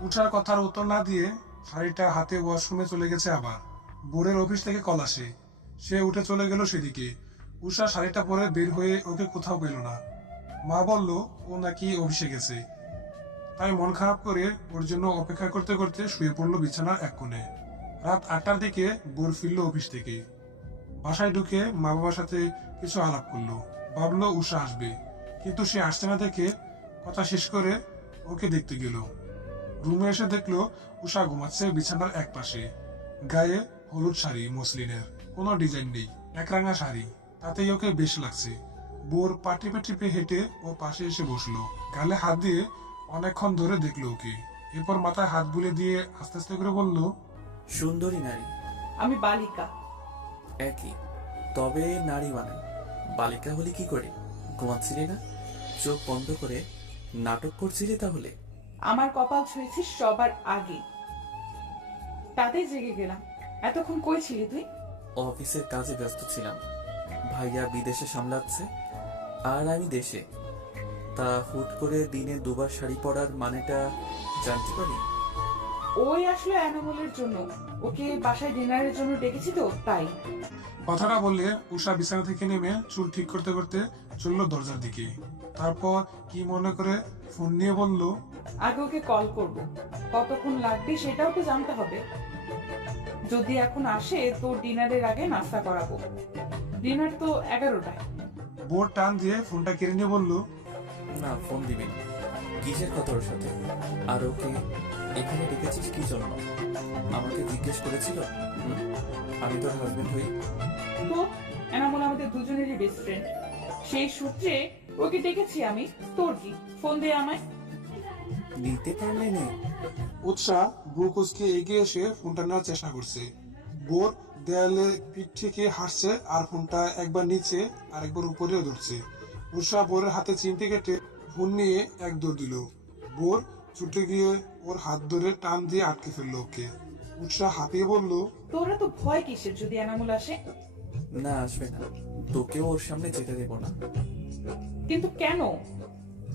উষার কথার উত্তর না দিয়ে শাড়িটা হাতে ওয়াশরুমে চলে গেছে। আবার বোরের অফিস থেকে কল আসে, সে উঠে চলে গেল সেদিকে। উষা শাড়িটা পরে বের হয়ে ওকে কোথাও পেল না। মা বলল ও নাকি অফিসে গেছে। তাই মন খারাপ করে ওর জন্য অপেক্ষা করতে করতে শুয়ে পড়লো বিছানার এক কোণে। রাত 8টার দিকে বোর ফিরল অফিস থেকে। বাসায় ঢুকে মা বাবার সাথে কিছু আলাপ করলো, ভাবলো উষা আসবে, কিন্তু সে আসছে না দেখে কথা শেষ করে ওকে দেখতে গেল। রুমে এসে দেখলো উষা ঘুমাচ্ছে বিছানার এক পাশে। গায়ে হলুদ শাড়ি, মসলিনের, কোনো ডিজাইন নেই, একরাঙা শাড়ি, তাতেই ওকে বেশ লাগছে। বোর পা টিপে টিপে হেঁটে ও পাশে এসে বসলো, গালে হাত দিয়ে অনেকক্ষণ ধরে দেখলো ওকে। এরপর মাথায় হাত বুলে দিয়ে আস্তে আস্তে করে বলল, সুন্দরী নারী। আমি বালিকা। একই, তবে নারী মানে বালিকা হলে কি করে? ঘুমাচ্ছিলি না? চোখ বন্ধ করে নাটক করছিলি তাহলে? আমার কপাল ছুঁয়েছিস সবার আগে, তাতেই জেগে গেলাম। এতক্ষণ কই ছিলি তুই? অফিসের কাজে ব্যস্ত ছিলাম, ভাইয়া বিদেশে সামলাচ্ছে আর আমি দেশে। তা হুট করে দিনে দুবার শাড়ি পরার মানেটা জানতে পারি? ওই আসলে অ্যানামলের জন্য, ওকে বাসায় ডিনারের জন্য ডেকেছি তো তাই। কথাটা বললে উষা বিছানা থেকে নেমে চুল ঠিক করতে করতে চলল দরজার দিকে। তারপর কি মনে করে ফোন নিয়ে বলল, আগে ওকে কল করব, কতক্ষণ লাগবে সেটাও তো জানতে হবে। যদি এখন আসে তো ডিনারের আগে নাস্তা করাবো। ডিনার তো 11টায়। বোর টান দিয়ে ফোনটা কেড়ে নিয়ে বলল, না, ফোন দিবি না। কিসের কথা ওর সাথে? আর ওকে এখানে ডেকেছিস কি জন্য? আমাকে জিজ্ঞেস করেছিল? আমি তোর হাজবেন্ড হই। তো এনামল আমাদের দুজনেরই বেস্ট ফ্রেন্ড, সেই সূত্রে ওকে ডেকেছি আমি। তোর কি? ফোন দে আমায়। নিতে পারলে নে। উৎসাহ ব্রুকুসকে এগিয়ে এসে ফোনটা নেওয়ার চেষ্টা করছে। বোর দেয়ালে পিঠ থেকে হাসছে আর ফোনটা একবার নিচে আর একবার উপরেও ধরছে। উৎসাহ বোরের হাতে চিমটি কেটে ফোন নিয়ে এক দৌড় দিল। বোর ছুটে গিয়ে ওর হাত ধরে টান দিয়ে আটকে ফেললো ওকে। উৎসাহ হাঁপিয়ে বলল, তোরা তো ভয় কিসের যদি এনামুল আসে? না, আসবে না। তোকেও ওর সামনে যেতে দেব না। কিন্তু কেন?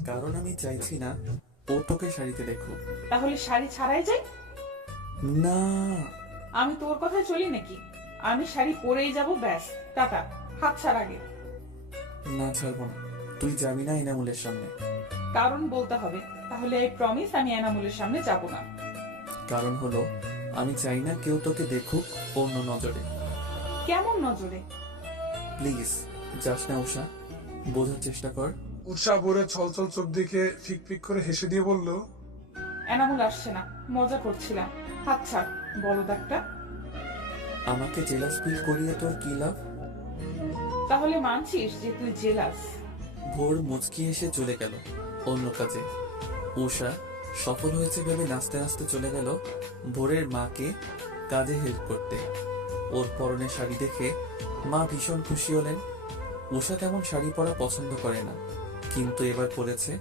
কারণ আমি চাইছি না ও তোকে শাড়িতে দেখুক। তাহলে শাড়ি ছাড়াই যাই? না, আমি তোর কথায় চলি নাকি? আমি শাড়ি পরেই যাব, ব্যাস। টাটা, হাত ছাড় আগে। না, ছাড়বো না। তুই যাবি না এনামুলের সামনে। কারণ বলতে হবে। তাহলে এই প্রমিস, আমি এনামুলের সামনে যাব না। কারণ হলো আমি চাই না কেউ তোকে দেখুক অন্য নজরে। কেমন নজরে? প্লিজ যাস না উষা, বোঝার চেষ্টা কর। উৎসাহ বোরের ছলছল চোখ দেখে ফিক ফিক করে হেসে দিয়ে বলল, এনামুল আসছে না, মজা করছিলাম। হাত ছাড়, বলদ একটা। আমাকে জেলাস ফিল করিয়ে তোর কি লাভ? তাহলে মানছিস যে তুই জেলাস? ভোর মুচকি এসে চলে গেল অন্য কাজে। উষা সফল হয়েছে ভেবে নাচতে নাচতে চলে গেল ভোরের মাকে কাজে হেল্প করতে। ওর পরনে শাড়ি দেখে মা ভীষণ খুশি হলেন। উষা তেমন শাড়ি পরা পছন্দ করে না, কিন্তু এবার পরেছে,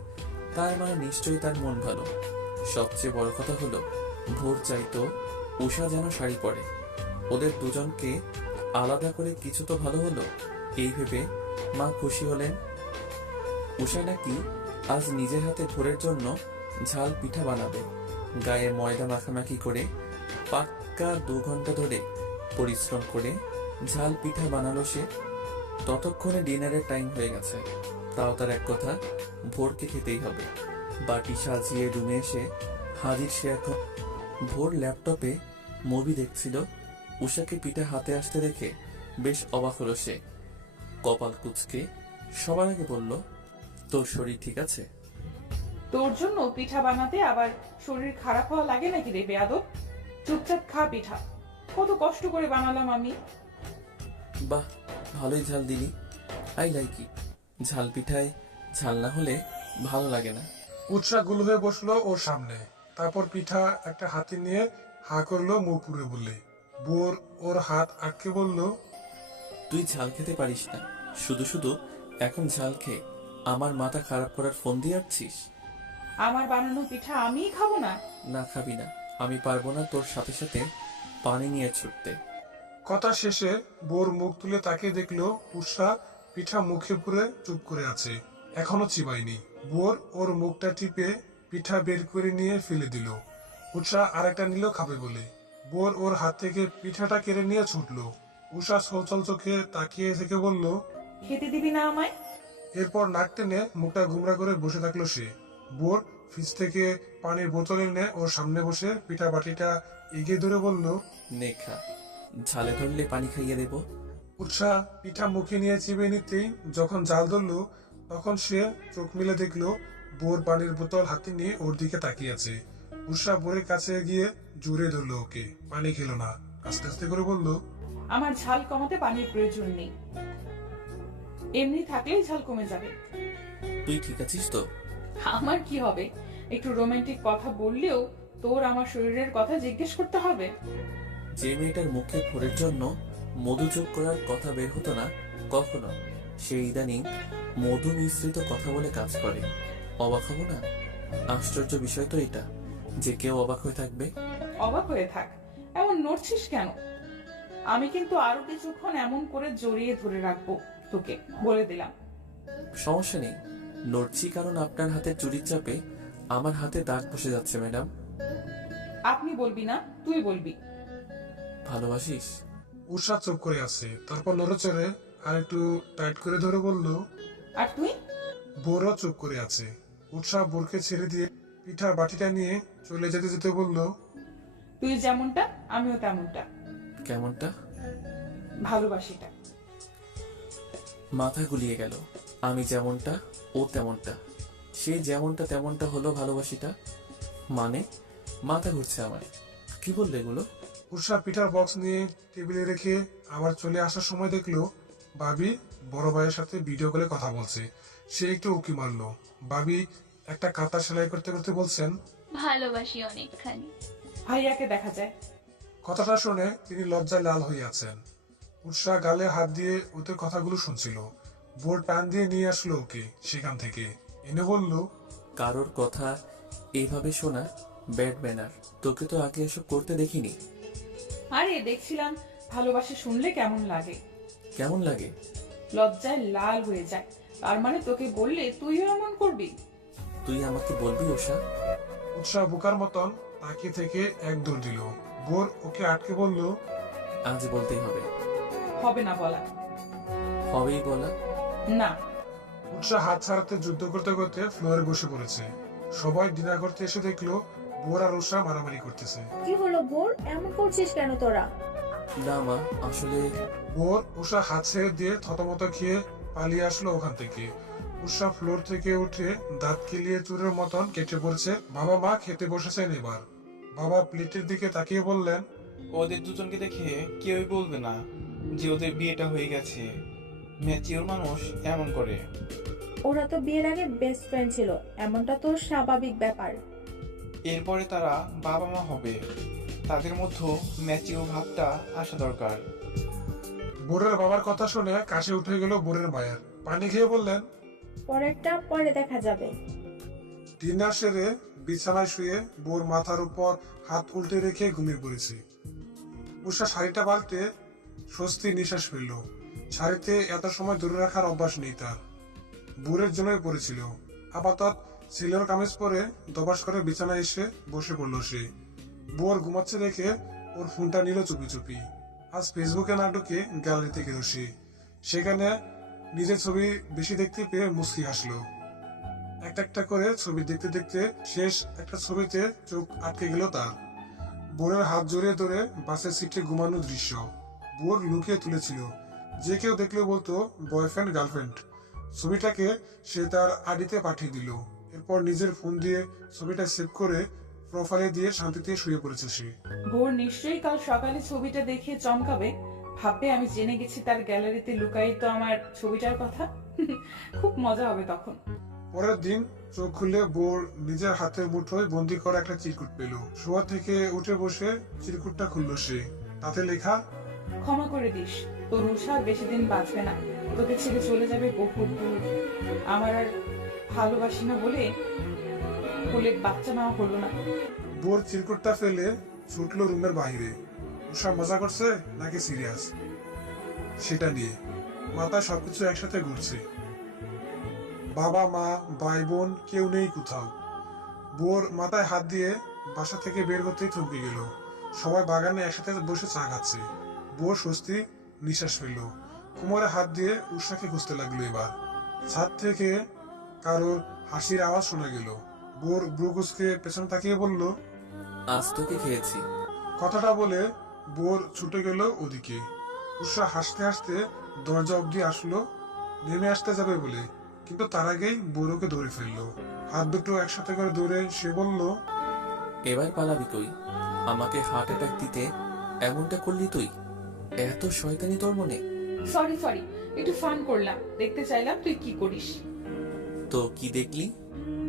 তার মানে নিশ্চয়ই তার মন ভালো। সবচেয়ে বড় কথা হলো ভোর চাইতো উষা যেন শাড়ি পরে। ওদের দুজনকে আলাদা করে কিছু তো ভালো হলো, এই ভেবে মা খুশি হলেন। উষা নাকি আজ নিজের হাতে ভোরের জন্য ঝাল পিঠা বানাবে। গায়ে ময়দা মাখামাখি করে পাক্কা 2 ঘন্টা ধরে পরিশ্রম করে ঝাল পিঠা বানালো সে। ততক্ষণে ডিনারের টাইম হয়ে গেছে। তাও তার এক কথা, ভোরকে খেতেই হবে। বাটি সাজিয়ে রুমে এসে হাজির সে এখন। ভোর ল্যাপটপে মুভি দেখছিল। উষাকে পিঠা হাতে আসতে দেখে বেশ অবাক হলো সে। কপাল কুঁচকে সবার আগে বলল, তোর শরীর ঠিক আছে? তোর জন্য পিঠা বানাতে আবার শরীর খারাপ হওয়া লাগে নাকি রে বেয়াদব? চুপচাপ খা পিঠা, কত কষ্ট করে বানালাম আমি। বাহ, ভালোই ঝাল দিলি। I like it. ঝাল পিঠায় ঝাল না হলে ভালো লাগে না। উৎসাহ গুলো হয়ে বসলো ওর সামনে। তারপর পিঠা একটা হাতে নিয়ে হা করলো মুখ পুরে বলে। বোর ওর হাত আটকে বলল, তুই ঝাল খেতে পারিস না, শুধু শুধু এখন ঝাল খেয়ে আমার মাথা খারাপ করার ফোন দিয়ে আসছিস। আমার বানানো পিঠা আমিই খাবো না? না, খাবি না। আমি পারবো না তোর সাথে সাথে পানি নিয়ে ছুটতে। কথা শেষে বোর মুখ তুলে তাকিয়ে দেখলো উৎসাহ পিঠা মুখে পুরে চুপ করে আছে, এখনো চিবায়নি। বোর ওর মুখটা টিপে পিঠা বের করে নিয়ে ফেলে দিল। উৎসাহ আরেকটা নিল খাবে বলে। বোর ওর হাত থেকে পিঠাটা কেড়ে নিয়ে ছুটলো। উষা ছলছল চোখে তাকিয়ে থেকে বলল, খেতে দিবি না আমায়? এরপর নাক টেনে মুখটা গুমরা করে বসে থাকলো সে। বোর ফ্রিজ থেকে পানির বোতল এনে ওর সামনে বসে পিঠা বাটিটা এগিয়ে ধরে বলল, নে খা, ঝালে ধরলে পানি খাইয়ে দেব। উৎসাহ পিঠা মুখে নিয়ে চিবে নিতেই যখন জাল ধরলো, তখন সে চোখ মিলে দেখলো বোর পানির বোতল হাতে নিয়ে ওর দিকে তাকিয়ে আছে। উৎসাহ বোরের কাছে গিয়ে জোরে ধরলো ওকে, পানি খেলো না। আস্তে আস্তে করে বলল, আমার ঝাল কমাতে পানির প্রয়োজন নেই। এমনি থাকলেই ঝাল কমে যাবে। তুই ঠিক আছিস তো? আমার কি হবে? একটু রোমান্টিক কথা বললেও তোর আমার শরীরের কথা জিজ্ঞেস করতে হবে? যে মেয়েটার মুখে ফোরের জন্য মধু যোগ করার কথা বের হতো না কখনো, সে ইদানিং মধু মিশ্রিত কথা বলে কাজ করে। অবাক হব না? আশ্চর্য বিষয় তো এটা, যে কেউ অবাক হয়ে থাকবে। অবাক হয়ে থাক, এমন নড়ছিস কেন? আমি কিন্তু আরো কিছুক্ষণ এমন করে জড়িয়ে ধরে রাখবো তোকে, বলে দিলাম। সমস্যা নেই, নড়ছি কারণ আপনার হাতের চুরির চাপে আমার হাতে দাগ বসে যাচ্ছে ম্যাডাম। আপনি বলবি না, তুই বলবি। ভালোবাসিস? উষা চুপ করে আছে, তারপর নড়েচড়ে আর একটু টাইট করে ধরে বলল। আর তুই? বোরও চুপ করে আছে। উষা বোরকে ছেড়ে দিয়ে পিঠার বাটিটা নিয়ে চলে যেতে যেতে বলল, তুই যেমনটা আমিও তেমনটা। কেমনটা? ভালোবাসিটা। মাথা গুলিয়ে গেল। আমি যেমনটা ও তেমনটা, সে যেমনটা তেমনটা হলো ভালোবাসিটা মানে? মাথা ঘুরছে আমার। কি বললে এগুলো? উষা পিঠার বক্স নিয়ে টেবিলে রেখে আবার চলে আসার সময় দেখলো ভাবি বড় ভাইয়ের সাথে ভিডিও কলে কথা বলছে। সে একটু উকি মারলো। ভাবি একটা কাঁথা সেলাই করতে করতে বলছেন, ভালোবাসি অনেকখানি। ভাইয়াকে দেখা যায়। কথাটা শুনে তিনি লজ্জায় লাল হয়ে আছেন। উষা গালে হাত দিয়ে ওদের কথাগুলো শুনছিল। বোর টান দিয়ে নিয়ে আসলো ওকে সেখান থেকে, এনে বলল, কারোর কথা এইভাবে শোনা ব্যাড ম্যানার। তোকে তো আগে এসব করতে দেখিনি। আরে দেখছিলাম ভালোবাসা শুনলে কেমন লাগে। কেমন লাগে? লজ্জায় লাল হয়ে যায়। তার মানে তোকে বললে তুইও এমন করবি? তুই আমাকে বলবি উষা? উষা বোকার মতন তাকিয়ে থেকে এক দৌড় দিল। বোর ওকে আটকে বলল, আজ বলতেই হবে। হবে না বলা। হবেই বলা। না। উষা হাত ছাড়াতে যুদ্ধ করতে করতে ফ্লোরে বসে পড়েছে। সবাই ডিনার করতে এসে দেখলো বোর আর উষা মারামারি করতেছে। কি হলো বোর, এমন করছিস কেন তোরা? না মা, আসলে বোর উষা হাত ছেড়ে দিয়ে থতমত খেয়ে পালিয়ে আসলো ওখান থেকে। উষা ফ্লোর থেকে উঠে দাঁত কিলিয়ে চুরের মতন কেটে পড়ছে। বাবা মা খেতে বসেছেন এবার। বাবা প্লেটের দিকে তাকিয়ে বললেন, ওদের দুজনকে দেখে কেউই বলবে না যে ওদের বিয়েটা হয়ে গেছে। ম্যাচিওর মানুষ এমন করে। ওরা তো বিয়ের আগে বেস্ট ফ্রেন্ড ছিল, এমনটা তো স্বাভাবিক ব্যাপার। এরপরে তারা বাবা মা হবে, তাদের মধ্যে ম্যাচিওর ভাবটা আসা দরকার। বোরের বাবার কথা শুনে কাশি উঠে গেল বোরের মায়ের। পানি খেয়ে বললেন, পরেরটা পরে দেখা যাবে। ডিনার সেরে বিছানায় শুয়ে বোর মাথার উপর হাত উল্টে রেখে ঘুমিয়ে পড়েছে। উষা শাড়িটা পাল্টে স্বস্তি নিঃশ্বাস ফেলল। শাড়িতে এত সময় ধরে রাখার অভ্যাস নেই তার। বোরের জন্যই পড়েছিল। আপাতত সিলোর কামিজ পরে দবাস করে বিছানায় এসে বসে পড়ল সে। বোর ঘুমাচ্ছে দেখে ওর ফোনটা নিল চুপি চুপি। আজ ফেসবুকে না ঢুকে গ্যালারিতে গেল সে। সেখানে নিজের ছবি বেশি দেখতে পেয়ে মুচকি হাসলো। একটা একটা করে ছবি দেখতে দেখতে শেষ একটা ছবিতে চোখ আটকে গেল তার। বোনের হাত জড়িয়ে ধরে বাসের সিটে ঘুমানোর দৃশ্য বোর লুকিয়ে তুলেছিল। যে কেউ দেখলে বলতো বয়ফ্রেন্ড গার্লফ্রেন্ড। ছবিটাকে সে তার আইডিতে পাঠিয়ে দিল। এরপর নিজের ফোন দিয়ে ছবিটা সেভ করে প্রোফাইলে দিয়ে শান্তিতে শুয়ে পড়েছে সে। ভোর নিশ্চয়ই কাল সকালে ছবিটা দেখে চমকাবে, ভাববে আমি জেনে গেছি তার গ্যালারিতে লুকায়িত আমার ছবিটার কথা। খুব মজা হবে তখন। পরের দিন চোখ খুলে বোর নিজের হাতের মুঠোয় বন্দি করা একটা চিরকুট পেল। শোয়া থেকে উঠে বসে চিরকুটটা খুলল সে। তাতে লেখা, ক্ষমা করে দিস, তোর উষা আর বেশি দিন বাঁচবে না, তোকে ছেড়ে চলে যাবে বহু দূর। আমার আর ভালোবাসি না বলে বাচ্চা নেওয়া হলো না। বোর চিরকুটটা ফেলে ছুটলো রুমের বাইরে। উষা মজা করছে নাকি সিরিয়াস সেটা নিয়ে মাথায় সবকিছু একসাথে ঘুরছে। বাবা মা ভাই বোন কেউ নেই কোথাও। বোর মাথায় হাত দিয়ে বাসা থেকে বের হতেই থমকে গেল। সবাই বাগানে একসাথে বসে চা খাচ্ছে। বোর স্বস্তি নিঃশ্বাস ফেলল। কোমরে হাত দিয়ে উষাকে খুঁজতে লাগলো। এবার ছাদ থেকে কারোর হাসির আওয়াজ শোনা গেল। বোর ব্রুকুসকে পেছনে তাকিয়ে বলল, আজ তোকে খেয়েছি। কথাটা বলে বোর ছুটে গেল ওদিকে। উষা হাসতে হাসতে দরজা অব্দি আসলো নেমে আসতে যাবে বলে, কিন্তু তার আগেই বোর ওকে ধরে ফেললো। হাত দুটো একসাথে করে ধরে সে বলল, এবার পালাবি কই? আমাকে হার্ট অ্যাটাক দিতে এমনটা করলি তুই? এত শয়তানি তোর মনে? সরি একটু ফান করলাম, দেখতে চাইলাম তুই কি করিস। তো কি দেখলি?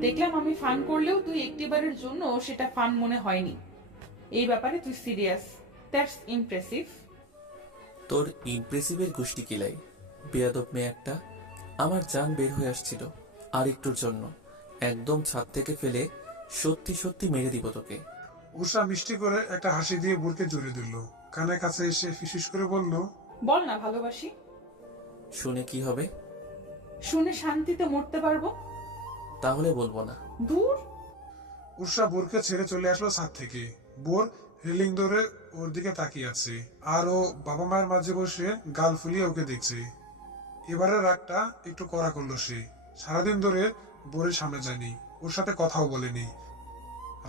দেখলাম আমি ফান করলেও তুই একটিবারের জন্য সেটা ফান মনে হয়নি। এই ব্যাপারে তুই সিরিয়াস, দ্যাটস ইমপ্রেসিভ। তোর ইমপ্রেসিভের গোষ্ঠী কিলাই, বেয়াদব মেয়ে একটা। আমার জান বের হয়ে আসছিল আর একটুর জন্য, একদম ছাদ থেকে ফেলে সত্যি সত্যি মেরে দিব তোকে। উষা মিষ্টি করে একটা হাসি দিয়ে বুরকে জড়িয়ে দিল। কানের কাছে এসে ফিসফিস করে বলল, বল না ভালোবাসি। শুনে কি হবে? শুনে শান্তিতে মরতে পারবো। তাহলে বলবো না। দূর। উষা বোরকে ছেড়ে চলে আসলো ছাদ থেকে। বোর রেলিং ধরে ওর দিকে তাকিয়ে আছে, আর ও বাবা মায়ের মাঝে বসে গাল ফুলিয়ে ওকে দেখছে। এবারে রাগটা একটু কড়া করলো সে। সারাদিন ধরে বোরের সামনে যায়নি, ওর সাথে কথাও বলেনি।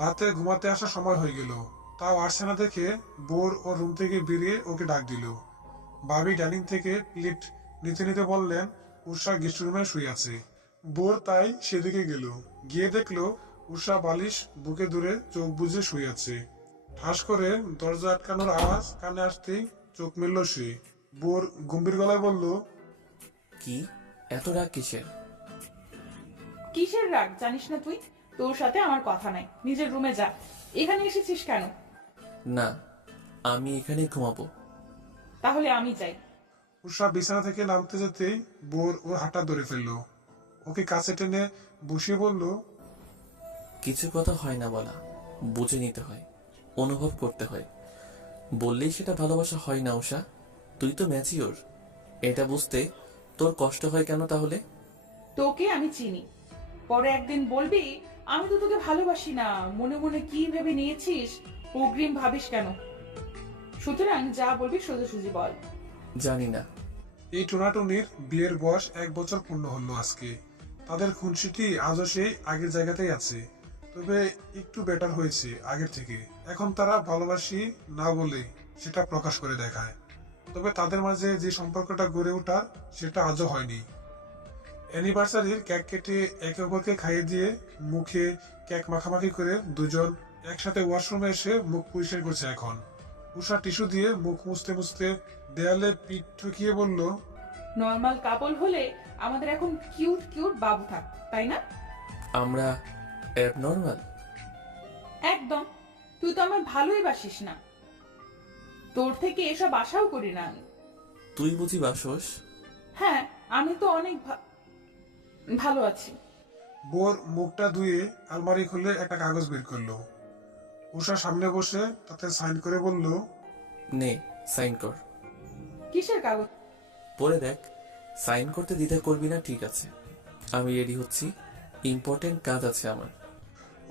রাতে ঘুমাতে আসার সময় হয়ে গেল, তাও আসছে না দেখে বোর ওর রুম থেকে বেরিয়ে ওকে ডাক দিল। ভাবি ডাইনিং থেকে প্লেট নিতে নিতে বললেন উষা গেস্ট রুমে শুয়ে আছে। বোর তাই সেদিকে গেল, গিয়ে দেখলো উষা বালিশ বুকে ধরে চোখ বুজে শুয়ে আছে। ঠাস করে দরজা আটকানোর আওয়াজ কানে আসতেই চোখ মেলল সে। বোর গম্ভীর গলায় বলল, কি এত রাগ কিসের? কিসের রাগ জানিস না তুই? তোর সাথে আমার কথা নাই, নিজের রুমে যা। এখানে এসেছিস কেন? না, আমি এখানে ঘুমাবো। তাহলে আমি যাই। উষা বিছানা থেকে নামতে যেতেই বোর ওর হাতটা ধরে ফেললো, ওকে কাছে টেনে বসিয়ে বলল, কিছু কথা হয় না বলা, বুঝে নিতে হয়, অনুভব করতে হয়। বললেই সেটা ভালোবাসা হয় না উষা। তুই তো ম্যাচিওর, এটা বুঝতে তোর কষ্ট হয় কেন তাহলে? তোকে আমি চিনি, পরে একদিন বলবি আমি তো তোকে ভালোবাসি না, মনে মনে কি ভেবে নিয়েছিস, অগ্রিম ভাবিস কেন? সুতরাং যা বলবি সোজাসুজি বল। জানি না। এই টোনাটুনির বিয়ের বয়স 1 বছর পূর্ণ হলো আজকে। তাদের খুনসিটি আজও সেই আগের জায়গাতেই আছে, তবে একটু বেটার হয়েছে আগের থেকে। এখন তারা ভালোবাসি না বলে সেটা প্রকাশ করে দেখায়, তবে তাদের মাঝে যে সম্পর্কটা গড়ে ওঠার সেটা আজও হয়নি। অ্যানিভার্সারির কেক কেটে একে অপরকে খাইয়ে দিয়ে মুখে কেক মাখামাখি করে দুজন একসাথে ওয়াশরুমে এসে মুখ পরিষ্কার করছে এখন। উষা টিস্যু দিয়ে মুখ মুছতে মুছতে দেয়ালে পিঠ ঠকিয়ে বলল, নর্মাল কাপল হলে আমাদের এখন কিউট কিউট বাবু থাক, তাই না? আমরা অ্যাবনর্মাল? একদম। তুই তো আমার ভালোই বাসিস না, তোর থেকে এসব আশাও করি না আমি। তুই বুঝি বাসস? হ্যাঁ, আমি তো অনেক ভালো আছি। বোর মুখটা ধুয়ে আলমারি খুলে একটা কাগজ বের করলো। উষা সামনে বসে তাতে সাইন করে বলল, নে সাইন কর। কিসের কাগজ? পরে দেখ, সাইন করতে দ্বিধা করবি না, ঠিক আছে? আমি রেডি হচ্ছি, ইম্পর্টেন্ট কাজ আছে আমার।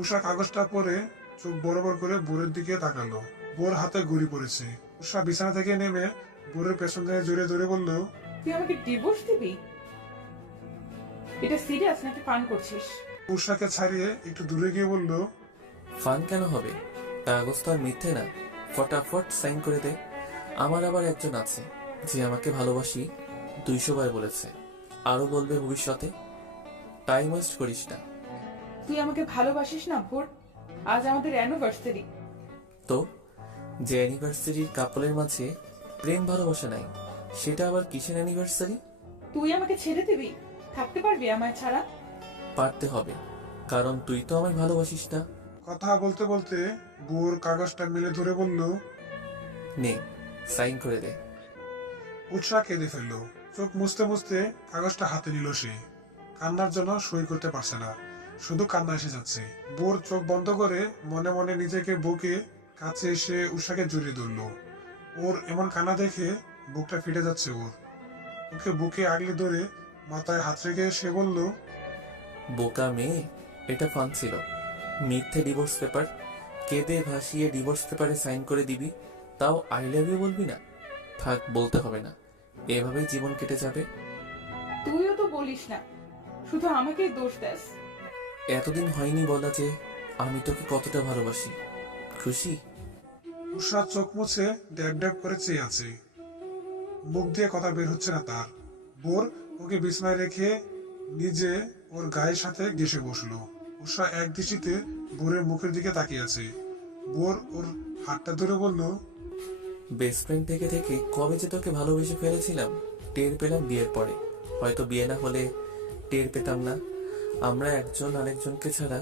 উষা কাগজটা পরে চোখ বড় বড় করে বোরের দিকে তাকালো। বোর হাতে গুড়ি পড়েছে। উষা বিছানা থেকে নেমে বোরের পেছনে জড়িয়ে ধরে বলল, তুই আমাকে ডিভোর্স দিবি? এটা সিরিয়াস নাকি ফান করছিস? উষাকে ছাড়িয়ে একটু দূরে গিয়ে বলল, ফান কেন হবে? কাগজ তো আর মিথ্যে না, ফটাফট সাইন করে দে। আমার আবার একজন আছে যে আমাকে ভালোবাসি 200 বার বলেছে, আরো বলবে ভবিষ্যতে। টাইম ওয়েস্ট করিস না। তুই আমাকে ভালোবাসিস না ভোর? আজ আমাদের অ্যানিভার্সারি। তো যে অ্যানিভার্সারির কাপলের মাঝে প্রেম ভালোবাসা নাই, সেটা আবার কিসের অ্যানিভার্সারি? তুই আমাকে ছেড়ে দিবি? থাকতে পারবি আমায় ছাড়া? পারতে হবে, কারণ তুই তো আমায় ভালোবাসিস না। কথা বলতে বলতে বোর কাগজটা মেলে ধরে বলল, নে সাইন করে দে। উৎসাহ কেঁদে ফেলল। চোখ মুছতে মুছতে কাগজটা হাতে নিল সে। কান্নার জন্য সই করতে পারছে না, শুধু কান্না এসে যাচ্ছে। বোর চোখ বন্ধ করে মনে মনে নিজেকে বুকে কাছে এসে উষাকে জড়িয়ে ধরল। ওর এমন কান্না দেখে বুকটা ফেটে যাচ্ছে ওর। ওকে বুকে আগলে ধরে মাথায় হাত রেখে সে বলল, বোকা মেয়ে, এটা ফান ছিল। মিথ্যে ডিভোর্স পেপার কেঁদে ভাসিয়ে ডিভোর্স পেপারে সাইন করে দিবি, তাও আই লাভ ইউ বলবি না? থাক, বলতে হবে না, এভাবেই জীবন কেটে যাবে। তুইও তো বলিস না, শুধু আমাকেই দোষ দেস। এতদিন হয়নি বলা যে আমি তোকে কতটা ভালোবাসি। খুশি? উষা চোখ মুছে ড্যাব ড্যাব করে চেয়ে আছে, মুখ দিয়ে কথা বের হচ্ছে না তার। বোর ওকে বিছানায় রেখে নিজে ওর গায়ের সাথে ঘেসে বসলো। উষা এক দৃষ্টিতে বোরের মুখের দিকে তাকিয়ে আছে। বোর ওর হাতটা ধরে বলল, বেস্ট ফ্রেন্ড থেকে থেকে কবে যে তোকে ভালোবেসে ফেলেছিলাম টের পেলাম বিয়ের পরে। হয়তো বিয়ে না হলে টের পেতাম না। আমরা একজন আরেকজনকে ছাড়া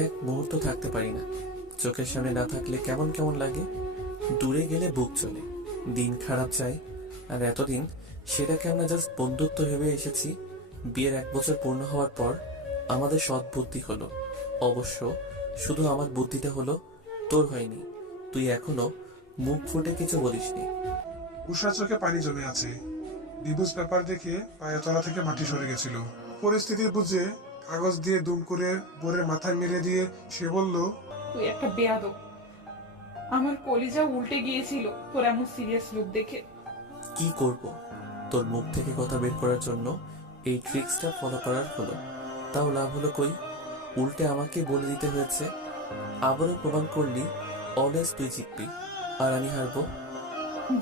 এক মুহূর্ত থাকতে পারি না। চোখের সামনে না থাকলে কেমন কেমন লাগে, দূরে গেলে বুক চলে, দিন খারাপ যায়। আর এতদিন সেটাকে আমরা জাস্ট বন্ধুত্ব ভেবে এসেছি। বিয়ের 1 বছর পূর্ণ হওয়ার পর আমাদের সৎ বুদ্ধি হলো। অবশ্য শুধু আমার বুদ্ধিটা হলো, তোর হয়নি। তুই এখনো মুখ ফুটে কিছু বলিসনি। উষা চোখে পানি জমে আছে। ডিভোর্স পেপার দেখে পায়ের তলা থেকে মাটি সরে গেছিল। পরিস্থিতি বুঝে কাগজ দিয়ে দুম করে বোরের মাথায় মেরে দিয়ে সে বলল, তুই একটা বেয়াদব। আমার কলিজা উল্টে গিয়েছিল তোর এমন সিরিয়াস লুক দেখে। কি করব? তোর মুখ থেকে কথা বের করার জন্য এই ট্রিক্সটা ফলো করার হলো। তাও লাভ হলো কই? উল্টে আমাকে বলে দিতে হয়েছে। আবারও প্রমাণ করলি অলওয়েজ তুই জিতবি আর আমি হারবো।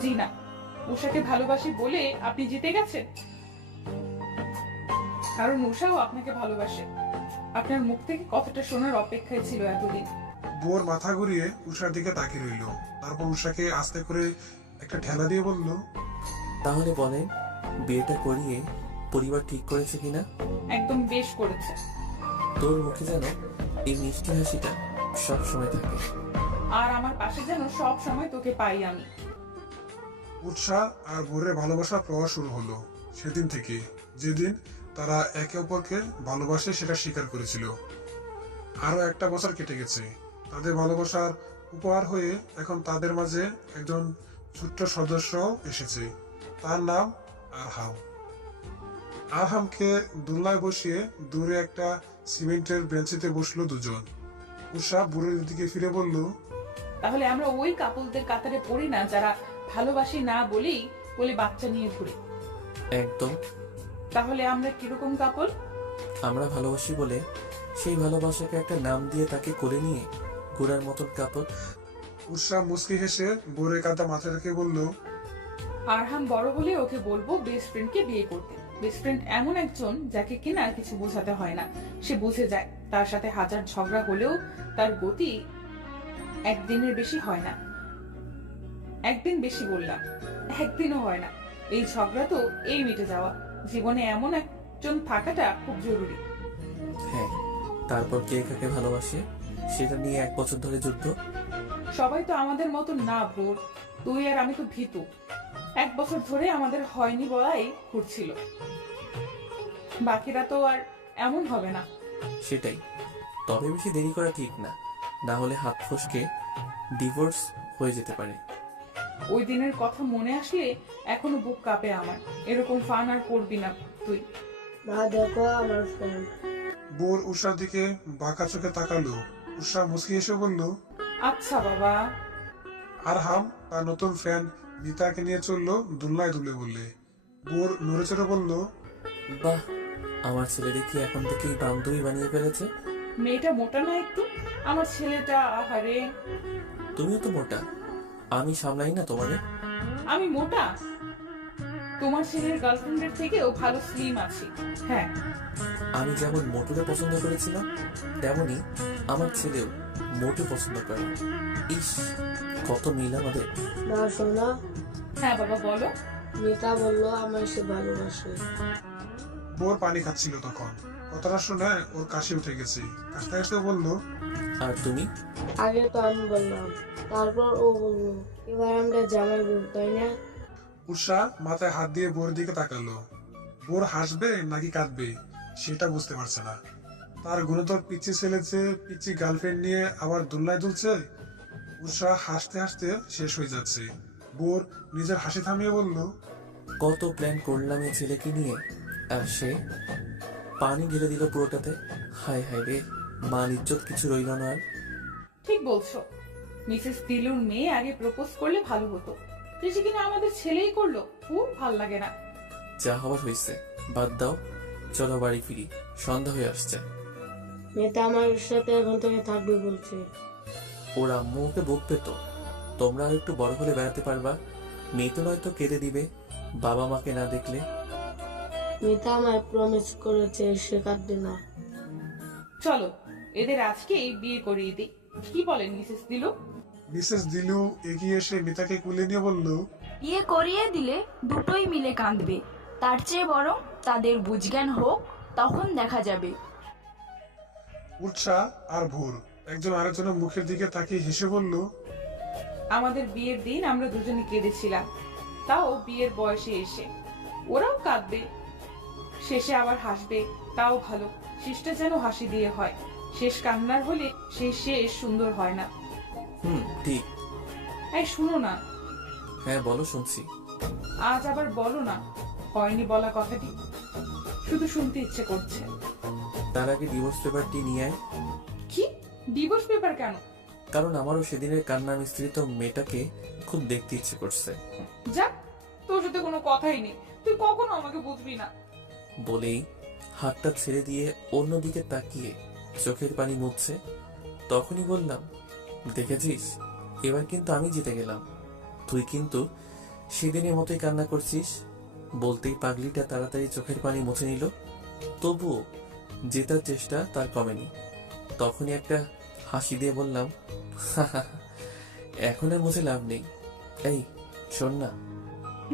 জি না, উষাকে ভালোবাসি বলে আপনি জিতে গেছেন। কারণ উষাও আপনাকে ভালোবাসে। আপনার মুখ থেকে কথাটা শোনার অপেক্ষায় ছিল এতদিন। বোর মাথা ঘুরিয়ে উষার দিকে তাকিয়ে রইল। তারপর উষাকে আস্তে করে একটা ঠেলা দিয়ে বলল, তাহলে বলেন, বিয়েটা করিয়ে পরিবার ঠিক করেছে কিনা? একদম বেশ করেছে। তোর মুখে যেন এই মিষ্টি হাসিটা সব সময় থাকে। আর আমার পাশে যেন সব সময় তোকে পাই আমি। উৎসাহ আর বোরের ভালোবাসার প্রবাহ শুরু হলো সেদিন থেকে, যেদিন তারা একে অপরকে ভালোবাসে সেটা স্বীকার করেছিল। আরো 1টা বছর কেটে গেছে। তাদের ভালোবাসার উপহার হয়ে এখন তাদের মাঝে একজন ছোট্ট সদস্য এসেছে। তার নাম আরহাম। আরহামকে দোলনায় বসিয়ে দূরে একটা সিমেন্টের বেঞ্চিতে বসলো দুজন। উষা বুড়ির দিকে ফিরে বলল, তাহলে আমরা ওই কাপলদের কাতারে পড়ি না যারা ভালোবাসি না বলেই বলে বাচ্চা নিয়ে ঘুরে। একদম। তাহলে আমরা কিরকম কাপল? আমরা ভালোবাসি বলে সেই ভালোবাসাকে একটা নাম দিয়ে তাকে করে নিয়ে ঘোরার মতন কাপড়। উষা মুচকি হেসে বোরের কাঁধে মাথা রেখে বলল, আরহাম বড় হলে ওকে বলবো বেস্ট ফ্রেন্ডকে বিয়ে করতে। বেস্ট ফ্রেন্ড এমন একজন যাকে কিনা কিছু বোঝাতে হয় না, সে বুঝে যায়। তার সাথে হাজার ঝগড়া হলেও তার গতি একদিনের বেশি হয় না। একদিন বেশি বললাম, একদিনও হয় না। এই ঝগড়া তো এই মিটে যাওয়া। জীবনে এমন একজন থাকাটা খুব জরুরি। হ্যাঁ, তারপর কে কাকে ভালোবাসে সেটা নিয়ে 1 বছর ধরে যুদ্ধ। সবাই তো আমাদের মতো না ব্রোর। তুই আর আমি তো ভীতু। 1 বছর ধরে আমাদের হয়নি বলাই ঘুরছিল। বাকিরা তো আর এমন হবে না। সেটাই। তবে বেশি দেরি করা ঠিক না, না হলে হাত ফসকে ডিভোর্স হয়ে যেতে পারে। ওই দিনের কথা মনে আসলে এখনো বুক কাঁপে আমার। এরকম ফান আর করবি না তুই। মা দেখো আমার ফ্রেন্ড। বোর উষার দিকে বাঁকা চোখে তাকালো। উষা মুচকি হেসে বলল, আচ্ছা বাবা। আরহাম তার নতুন ফ্রেন্ড মিতাকে নিয়ে চললো দোলনায় দুলে বললে। বোর নড়ে চড়ে বলল, বাহ, আমার ছেলে দেখি এখন থেকেই বান্ধবী বানিয়ে ফেলেছে। মেয়েটা মোটা না একটু? আমার ছেলেটা, আহারে। তুমিও তো মোটা, আমি সামলাই না তোমারে। আমি মোটা? তোমার ছেলের গার্লফ্রেন্ডের থেকেও ভালো স্লিম আছি। হ্যাঁ, আমি যেমন মোটুরে পছন্দ করেছিলাম তেমনি আমার ছেলেও মোটু পছন্দ করে। ইস, কত মিল আমাদের। মা শোনা। হ্যাঁ বাবা বলো। মিতা বললো আমায় সে ভালোবাসে। বোর পানি খাচ্ছিল তখন। কথাটা শুনে ওর কাশি উঠে গেছে। কাশতে কাশতে বলল, আর তুমি? আগে তো আমি বললাম, তারপর ও বললো। এবার আমরা জামাই বউ, তাই না? উষা মাথায় হাত দিয়ে বোর দিকে তাকালো। বোর হাসবে নাকি কাঁদবে সেটা বুঝতে পারছে না। তার গুণধর পিচ্ছি ছেলে যে পিচ্ছি গার্লফ্রেন্ড নিয়ে আবার দোলনায় দুলছে। উষা হাসতে হাসতে শেষ হয়ে যাচ্ছে। বোর নিজের হাসি থামিয়ে বলল, কত প্ল্যান করলাম এই ছেলেকে নিয়ে, আর সে পানি ঢেলে দিল পুরোটাতে। হায় হায় রে, মান ইজ্জত কিছু রইল না আর। ঠিক বলছো। মিসেস দিলুর মেয়ে আগে প্রপোজ করলে ভালো হতো। সে কিনা আমাদের ছেলেই করলো। খুব ভাল লাগে না। যা হবার হয়েছে, বাদ দাও, চলো বাড়ি ফিরি, সন্ধ্যা হয়ে আসছে। মেয়েটা আমার সাথে এখন থেকে থাকবে বলছে। ওর আম্মু ওকে বকবে তো। তোমরা আর একটু বড় হলে বেড়াতে পারবা। মেয়ে তো নয়তো কেঁদে দিবে বাবা মাকে না দেখলে। মেয়েটা আমায় প্রমিস করেছে সে কাঁদবে না। চলো এদের আজকেই বিয়ে করিয়ে দিই। কি বলেন মিসেস দিলু? মিসেস দিলু এগিয়ে এসে মিতাকে কুলে নিয়ে বলল, বিয়ে করিয়ে দিলে দুটোই মিলে কাঁদবে। তার চেয়ে বরং তাদের বুঝজ্ঞান হোক, তখন দেখা যাবে। উৎসাহ আর ভোর একজন আরেকজনের মুখের দিকে তাকিয়ে হেসে বলল, আমাদের বিয়ের দিন আমরা দুজনে কেঁদেছিলাম, তাও বিয়ের বয়সে এসে। ওরাও কাঁদবে, শেষে আবার হাসবে, তাও ভালো। শেষটা যেন হাসি দিয়ে হয়, শেষ কান্নার হলে সেই শেষ সুন্দর হয় না। ঠিক। এই শুনো না। হ্যাঁ বলো, শুনছি। আজ আবার বলো না হয়নি বলা কথাটি, শুধু শুনতে ইচ্ছে করছে। তার আগে ডিভোর্স পেপারটি নিয়ে আয়। কি ডিভোর্স পেপার কেন? কারণ আমারও সেদিনের কান্না মিশ্রিত মেয়েটাকে খুব দেখতে ইচ্ছে করছে। যা, তোর সাথে কোনো কথাই নেই, তুই কখনো আমাকে বুঝবি না। বলেই হাতটা ছেড়ে দিয়ে অন্যদিকে তাকিয়ে চোখের পানি মুছছে। তখনই বললাম, দেখেছিস, এবার কিন্তু আমি জিতে গেলাম। তুই কিন্তু সেদিনের মতোই কান্না করছিস। বলতেই পাগলিটা তাড়াতাড়ি চোখের পানি মুছে নিল। তবুও জেতার চেষ্টা তার কমেনি। তখনই একটা হাসি দিয়ে বললাম, এখন আর মুছে লাভ নেই। এই শোন না।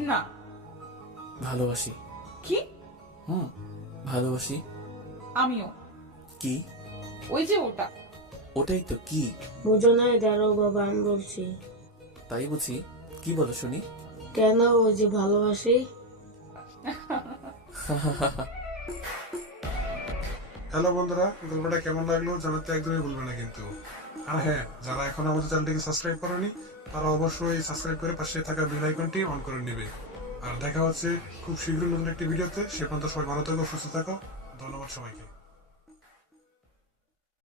না। ভালোবাসি। কি? ভালোবাসি। আমিও। কি? ওই যে ওটা। ওটাই তো। কি? বুঝো নাই? দাঁড়াও বাবা, আমি বলছি। তাই বুঝি? কি বলো শুনি। কেন? ওই যে ভালোবাসি। হ্যালো বন্ধুরা, গল্পটা কেমন লাগলো জানাতে একদমই ভুলবে না কিন্তু। আর হ্যাঁ, যারা এখন আমাদের চ্যানেলটিকে সাবস্ক্রাইব করেনি তারা অবশ্যই সাবস্ক্রাইব করে পাশে থাকা বেল আইকনটি অন করে নেবে। আর দেখা হচ্ছে খুব শীঘ্রই নতুন একটি ভিডিওতে। সে পর্যন্ত সবাই ভালো থাকো, সুস্থ থাকো। ধন্যবাদ সবাইকে।